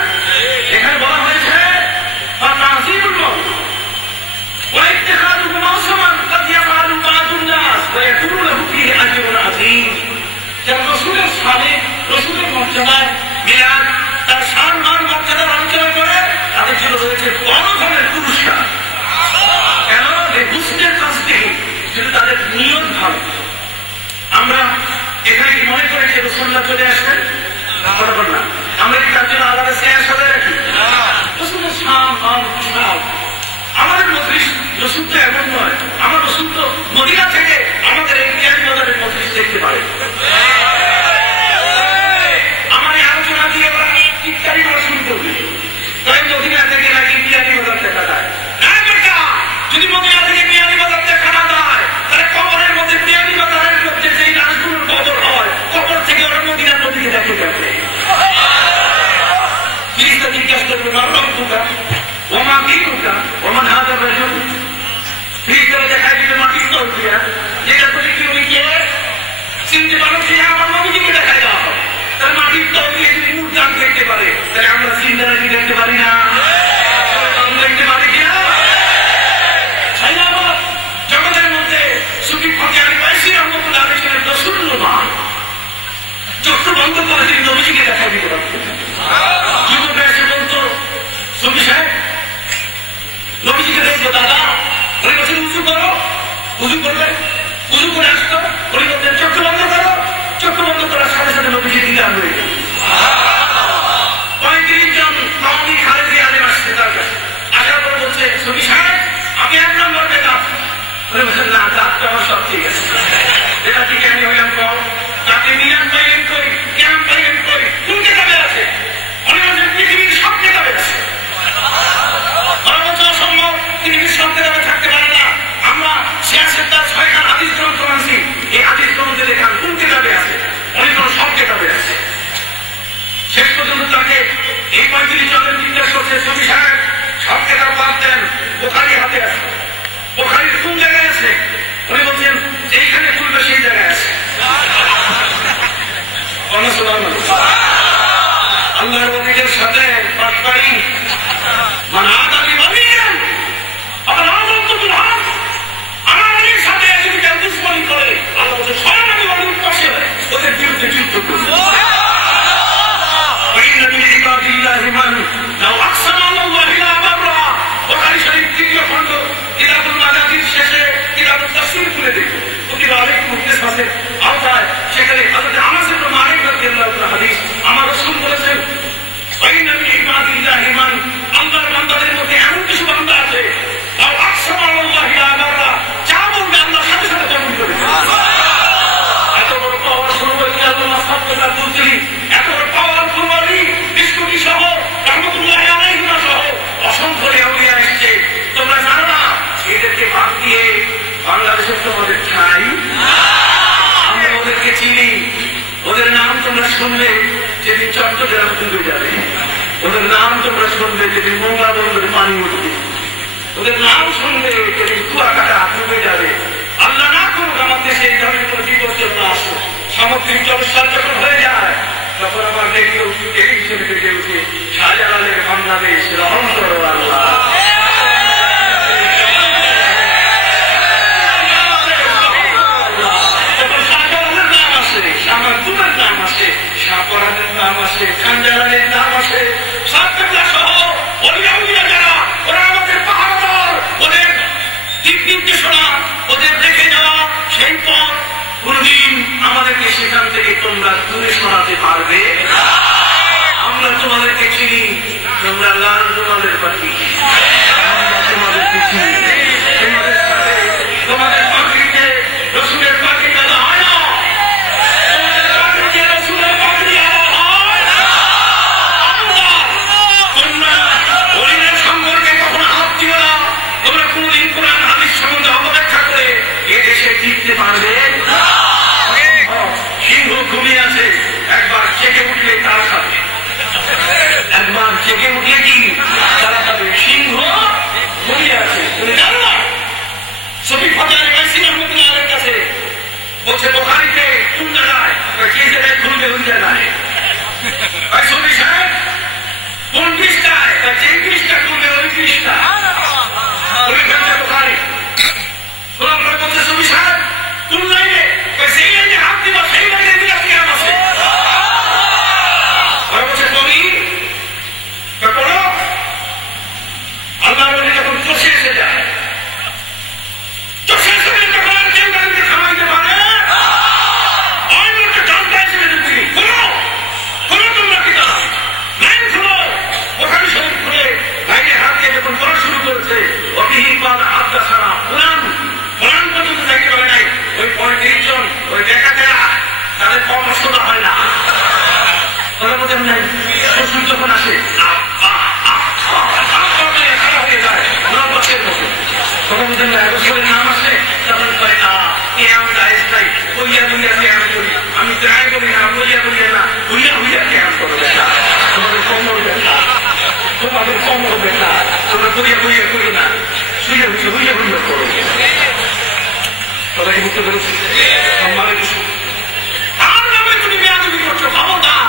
এখানে বলা হয়েছে তা'যীমুন নওর ওয়া ইত্তিখাযুহু মাসমান قد يفعل بعض الناس ويكون له فيه أجر عظيم। যারা রাসূলের শানে, রাসূলের মর্যাদায় মিলাদ তার সম্মান মর্যাদার আলোচনা করে, তাদের জন্য রয়েছে বড় ধরনের পুরস্কার। কেন? হুসনের কাছ থেকে যদি তাদের নিয়ত ভালো। আমরা এখানে কি মনে করি যে রাসূলুল্লাহ চলে আসবেন? বরাবর না। আমরা কি তার জন্য আলাদা চেয়ার সাথে রাখি? রাসূলের সম্মান আমাদের মজলিস রসুল তো এমন নয়, আমার রসুল তো মদিনা থেকে আমাদের এই জ্ঞানী বাজারের মজলিস দেখতে পারে। আমার এই আলোচনা দিয়ে ওরা ইত্যাদি করা শুরু করবে, তাই মদিনা থেকে নাকি জ্ঞানী বাজার দেখা যায়। যদি মদিনা থেকে জ্ঞানী বাজার দেখা না যায়, তাহলে কবরের মধ্যে জ্ঞানী বাজারের মধ্যে যেই লাশগুলোর কবর হয়, কবর থেকে ওরা মদিনার নদীকে দেখে যাবে। জিনিসটা জিজ্ঞাসা করবে মারুকা ওমা দিনুকা ওমান হাযা রাজুল, ফিরে দেখাই দিবে মাটির তল দিয়া, যেটা বলে কি ওই কে চিনতে পারো যে আমার নবীকে দেখাই দেওয়া হয়। তার মাটির তল দিয়ে যদি নূর চাঁদ দেখতে পারে, তাহলে আমরা চিন্তা নাকি দেখতে পারি না? দেখতে পারি কিনা? জগতের মধ্যে সুফি ফকির পাইসি রহমতুল্লাহ আলাইহি রাসূলুল্লাহ চক্ষু বন্ধ করে তিনি নবীজিকে দেখাই দিতে পারতেন। যুবকরা এসে বলতো, সুফি সাহেব নবীজিকে দেখবো দাদা, উনি বলছেন উজু করো, উজু করবে, উজু করে আসতো, উনি বলতেন চক্ষু বন্ধ করো, চক্ষু বন্ধ করার সাথে সাথে নবীজি দিদার হয়ে গেল। 35 জন কওমি খালেদি আলেম আসছে তার কাছে, আসার পর বলছে সুফি দাঁতটা আমার সব ঠিক আছে। এটা কি জ্ঞানী হইলাম কম? তাকে মিলান পাইলেন কই, জ্ঞান পাইলেন কই? কোন কেতাবে আছে? অনেক বলছেন পৃথিবীর সব কেতাবে আছে। অনেক বলছে অসম্ভব, পৃথিবীর সব কেতাবে থাকতে পারে না। আমরা 66 6খান হাদিস গ্রন্থ আনছি, এই হাদিস গ্রন্থে দেখান কোন কেতাবে আছে? অনেক সব কেতাবে আছে। শেষ পর্যন্ত তাকে এই 35 জনের জিজ্ঞাসা করছে, ছবি সাহেব সব কেতাব বাদ দেন, বুখারী হাতে আছে। বুখারীর কোন জায়গায় আছে? উনি বলছেন এইখানে খুলবে সেই জায়গায় আছে। আল্লাহর ওলিদের সাথে পাটপাড়ি মানে আদালি বানিয়েন। আবার আমার অলির সাথে যদি কেউ দুশ্মনী করে, আল্লাহ বলছে স্বয়ং আমি অলির পাশে ওদের বিরুদ্ধে যুদ্ধ করব। বুখারী শরীফ 3 খণ্ড কিতাবুল মাগাজির শেষে কিতাবুত তাফসীর খুলে দেখুন, কুতিবা আলাইকুম কিসাসের আওতায় সেখানে হযরত আনাস ইবনে মালিক রাদিয়াল্লাহু তাআলা হাদিস, আমার রাসূল বলেছেন ওয়াইনা মিন ইবাদিল্লাহি মান, আল্লাহর বান্দাদের মধ্যে এমন কিছু বান্দা আছে তাও আকসামা আল্লাহি লা বাররা, যা বলবে আল্লাহর সাথে সাথে কবুল করে নেবে। এত বড় পাওয়ারফুল ওলি আল্লাহ সাব্বাতা বলছিলেন, এত বড় পাওয়ারফুল ওলি বিষ্ণুবী সহ রহমাতুল্লাহি আলাইহি সহ অসংখ্য আউলিয়া এসেছে। তোমরা জানো না এদেরকে বাদ দিয়ে বাংলাদেশের তোমাদের ঠাই? আমরা ওদেরকে চিনি, ওদের নাম তোমরা শুনলে যেদিন চট্টগ্রাম ডুবে যাবে, ওদের নাম তোমরা শুনলে যেদিন মোংলা বন্দরে পানি উঠবে, ওদের নাম শুনলে যেদিন কুয়াকাটা ডুবে যাবে। আল্লাহ না করুক আমার দেশে এই ধরনের কোন বিপর্যয় না আসে। সামুদ্রিক জলস্তর যখন হয়ে যায় তখন আমার রেডিও টেলিভিশনে বেজে উঠে শাহজালালের বাংলাদেশ রহম করো আল্লাহ। শাহমাতুরের নাম আসে, শাহপরানের নাম আসে, খানজালালের নাম আসে, সাতটা সহ অলিয়া যারা ওরা আমাদের পাহাড়, ওদের দিক নির্দেশনা, ওদের রেখে যাওয়া সেই পথ কোনদিন আমাদেরকে সেখান থেকে তোমরা দূরে সরাতে পারবে? আমরা তোমাদেরকে চিনি, তোমরা লাল রুমালের পাখি, আমরা তোমাদেরকে চিনি। তোমাদের সাথে তোমাদের পাখিতে রসুলের পাখি দাদা হয় না, সিংহ ঘুমিয়ে আছে, একবার জেগে উঠলে তার সাথে, একবার জেগে উঠলে কি তারা খাবে। সিংহ ঘুমিয়ে আছে, তুমি জানো না? ছবি ফাজারে মাইসি রহমতুল্লাহের কাছে বলছে বুখারীতে কোন জায়গায়, যে জায়গায় ঘুরবে ওই জায়গায়। ছবি সাহেব কোন পৃষ্ঠায়, যে পৃষ্ঠা ঘুরবে ওই পৃষ্ঠা বুখারী। বলছে ছবি সাহেব কোন লাইনে, সেই লাইনে হাত দিবা, সেই লাইনে দিলে কেমন আছে। বলছে তুমি পড়ো, আল্লাহর ওলি যখন চষে এসে যায়, চষে এসে তখন আর কেউ গাড়িতে খামাইতে পারে অন্যকে জানতে হিসেবে তুমি খোলো, খোলো তোমরা কিনা লাইন খোলো। বুখারী শরীফ খুলে লাইনে হাত দিয়ে যখন পড়া শুরু করেছে, অবিহীন বাদ হাতটা ছাড়া কোরআন পর্যন্ত যাইতে পারে নাই। ওই 35 জন ওই দেখাতেরা তাদের পরামর্শটা হয় না, কথা বলতেন নাই। শ্বশুর যখন আসে খারাপ হয়ে যায়, 9 বছরের মতো কথা বলতেন না। বছরের নাম আসে তখন কয় না কেয়াম জায়েজ নাই, হইয়া হইয়া কেয়াম করি, আমি ট্রাই করি না, হইয়া হইয়া না, হইয়া হইয়া কেয়াম করো দেখা, তোমাদের কোমর ব্যথা, তোমাদের কোমর ব্যথা, তোমরা হইয়া হইয়া করি না, শুয়ে হইয়া হইয়া হইয়া করো। সবাই বুঝতে পেরেছি? তার নামে তুমি বেয়াদবি করছো, খবরদার,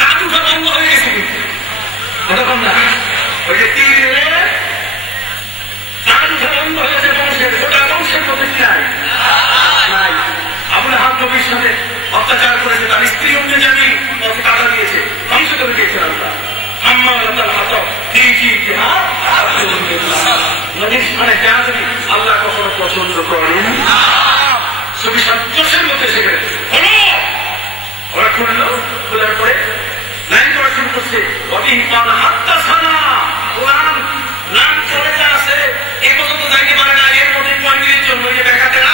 দাদুটা বন্ধ হয়ে গেছে কিন্তু কতক্ষণ না। ওই যে তীরে দাদুটা বন্ধ হয়েছে বংশের, গোটা বংশের মধ্যে নাই নাই। আবুল আহাব নবীর সাথে অত্যাচার করেছে, তার স্ত্রী অন্য জানি পথে কাটা দিয়েছে, ধ্বংস করে দিয়েছে আল্লাহ। নবীর স্থানে বেয়াদবি আল্লাহ কখনো পছন্দ করেন। চোষের মধ্যে সেখানে হলো, ওরা খুললো, খোলার পরে লাইন করা শুরু করছে। হাতটা ছানা কোরআন নাম চলে আছে, এ পর্যন্ত যাইতে পারে না, এর মধ্যে 35 জন দেখাতে না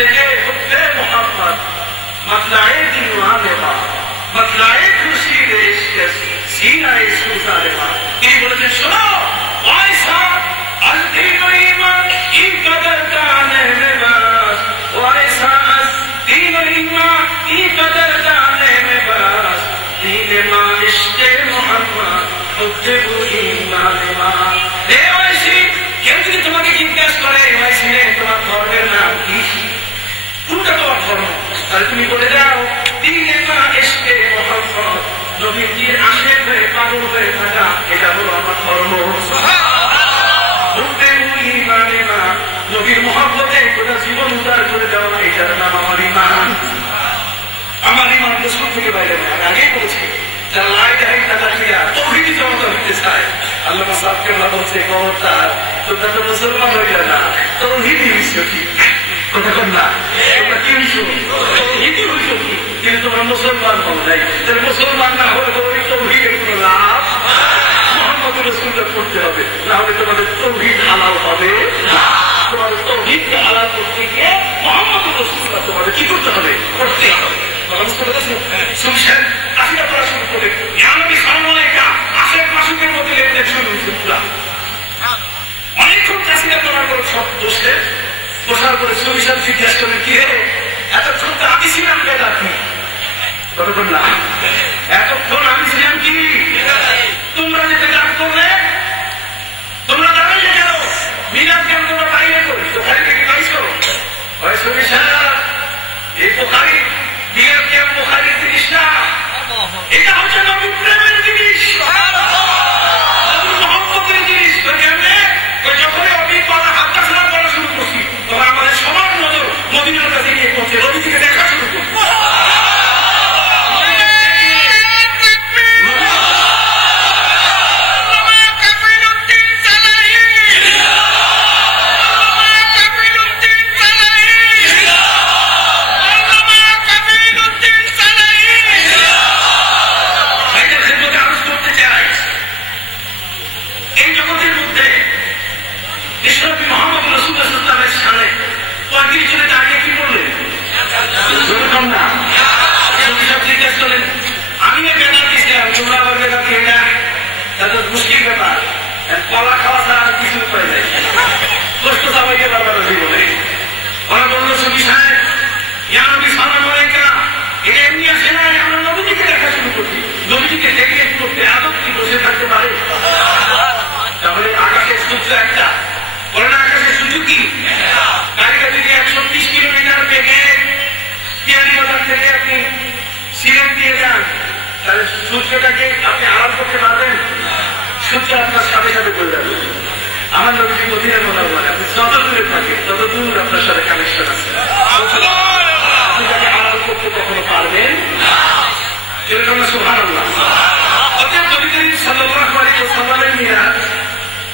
लेके हुक्मे मोहम्मद मतलाए दीवाने बा मतलाए खुर्शीद इश्क सीनाए सुल्ताने बा। তিনি বলেছেন শোনো ওয়াইসা আল দীন ঈমান কি কদর জানে মে বাস ওয়াইসা আল দীন ঈমান কি কদর জানে মে বাস দীন মা ইশকে মোহাম্মদ হুক্মে ঈমানে মা। এ ওয়াইসি কেউ যদি তোমাকে জিজ্ঞাসা করে ওয়াইসি রে তোমার ধর্মের নাম কি, কোনটা তোমার ধর্ম, তাহলে তুমি বলে দাও দীনে মা ইশকে মোহাম্মদ, নবীজির আশেক হয়ে পাগল হয়ে থাকা, এটা হলো আমার ধর্ম। নবীর মহব্বতে গোটা জীবন উদার করে দেওয়া, এটার নাম আমার ইমান। আমার ইমান রসুল থেকে বাইরে না। আমি আগেই বলছি যারা লাই দেখাই টাকা দিয়া তৌহিদি জমতা হইতে চায়, আল্লামা সাহেবকে বলছে ক্ষমতার তোমরা তো মুসলমান হইলে না, তৌহিদি হইছ কি কথা কর না, তোমরা কি হইছ তৌহিদি হইছ কি, কিন্তু তোমরা মুসলমান হও নাই। তাহলে মুসলমান না হলে তোমাদের তৌহিদের কোনো লাভ, মোহাম্মদ রাসূলুল্লাহ করতে হবে, না হলে তোমাদের তৌহিদ হালাল হবে না। তোমাদের তৌহিদকে হালাল করতে গিয়ে মোহাম্মদ রাসূলুল্লাহ তোমাদের কি করতে হবে, করতে হবে। শুনছেন আসিটা করা শুরু করে নবী সাল্লাল্লাহু আলাইহি আশেক মাসুকের মধ্যে লেনদেন শুরু হয়েছে। পুরা অনেকক্ষণ কাশিটা করার পর সব বসে বসার পরে সুবিশাল জিজ্ঞাসা করে কি রে এতক্ষণ তো আমি ছিলাম বেদাতি, কতক্ষণ না এতক্ষণ আমি ছিলাম কি, তোমরা যে বেদাত করলে তোমরা দাঁড়াইলে গেল মিলাদ কেন তোমরা বাইরে করি বোখারি থেকে পাইছো হয় সুবিশাল এই বোখারি মিলাদ কেন বোখারির জিনিস না, এটা হচ্ছে নবী প্রেমের জিনিস, নবী মহব্বতের জিনিস। কেমনে যখনই আমি হাতটা করা শুরু করছি তখন আমাদের সবার নজর মদিনার কাছে গিয়ে পৌঁছে নবী থেকে দেখা শুরু করছি। মুশকিল ব্যাপার, কলা খাওয়া ছাড়া আর কিছু উপায় নেই, কষ্ট সবাইকে ব্যাপার জীবনে। ওরা বললো সবি সাহেব ইয়া নবী সাল্লাল্লাহু আলাইহি এটা এমনি আসে না, আমরা নবীজিকে দেখা শুরু করছি, নবীজিকে দেখে করতে আদব কি বসে থাকতে পারে? তাহলে আকাশের সূর্য একটা, বলে না আকাশের সূর্য কি গাড়িটা যদি 130 কিলোমিটার বেগে পিয়ারি বাজার থেকে আপনি সিলেট দিয়ে যান, তাহলে সূর্যটাকে আপনি আড়াল করতে পারবেন? সূর্য আপনার সাথে সাথে বলে যাবে। আমার নবীজি মদিনার মুনাওয়ারা, আপনি যত দূরে থাকেন তত দূর আপনার সাথে কানেকশন আছে, আপনি তাকে আড়াল করতে কখনো পারবেন না। এরকম সুবহানাল্লাহ। অতএব নবী করিম সাল্লাল্লাহু আলাইহি ওয়াসাল্লামের মিরাজ,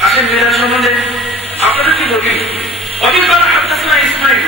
আসেন মিরাজ সম্বন্ধে আপনাদের কি বলি। অবিকার হাদাসনা ইসমাঈল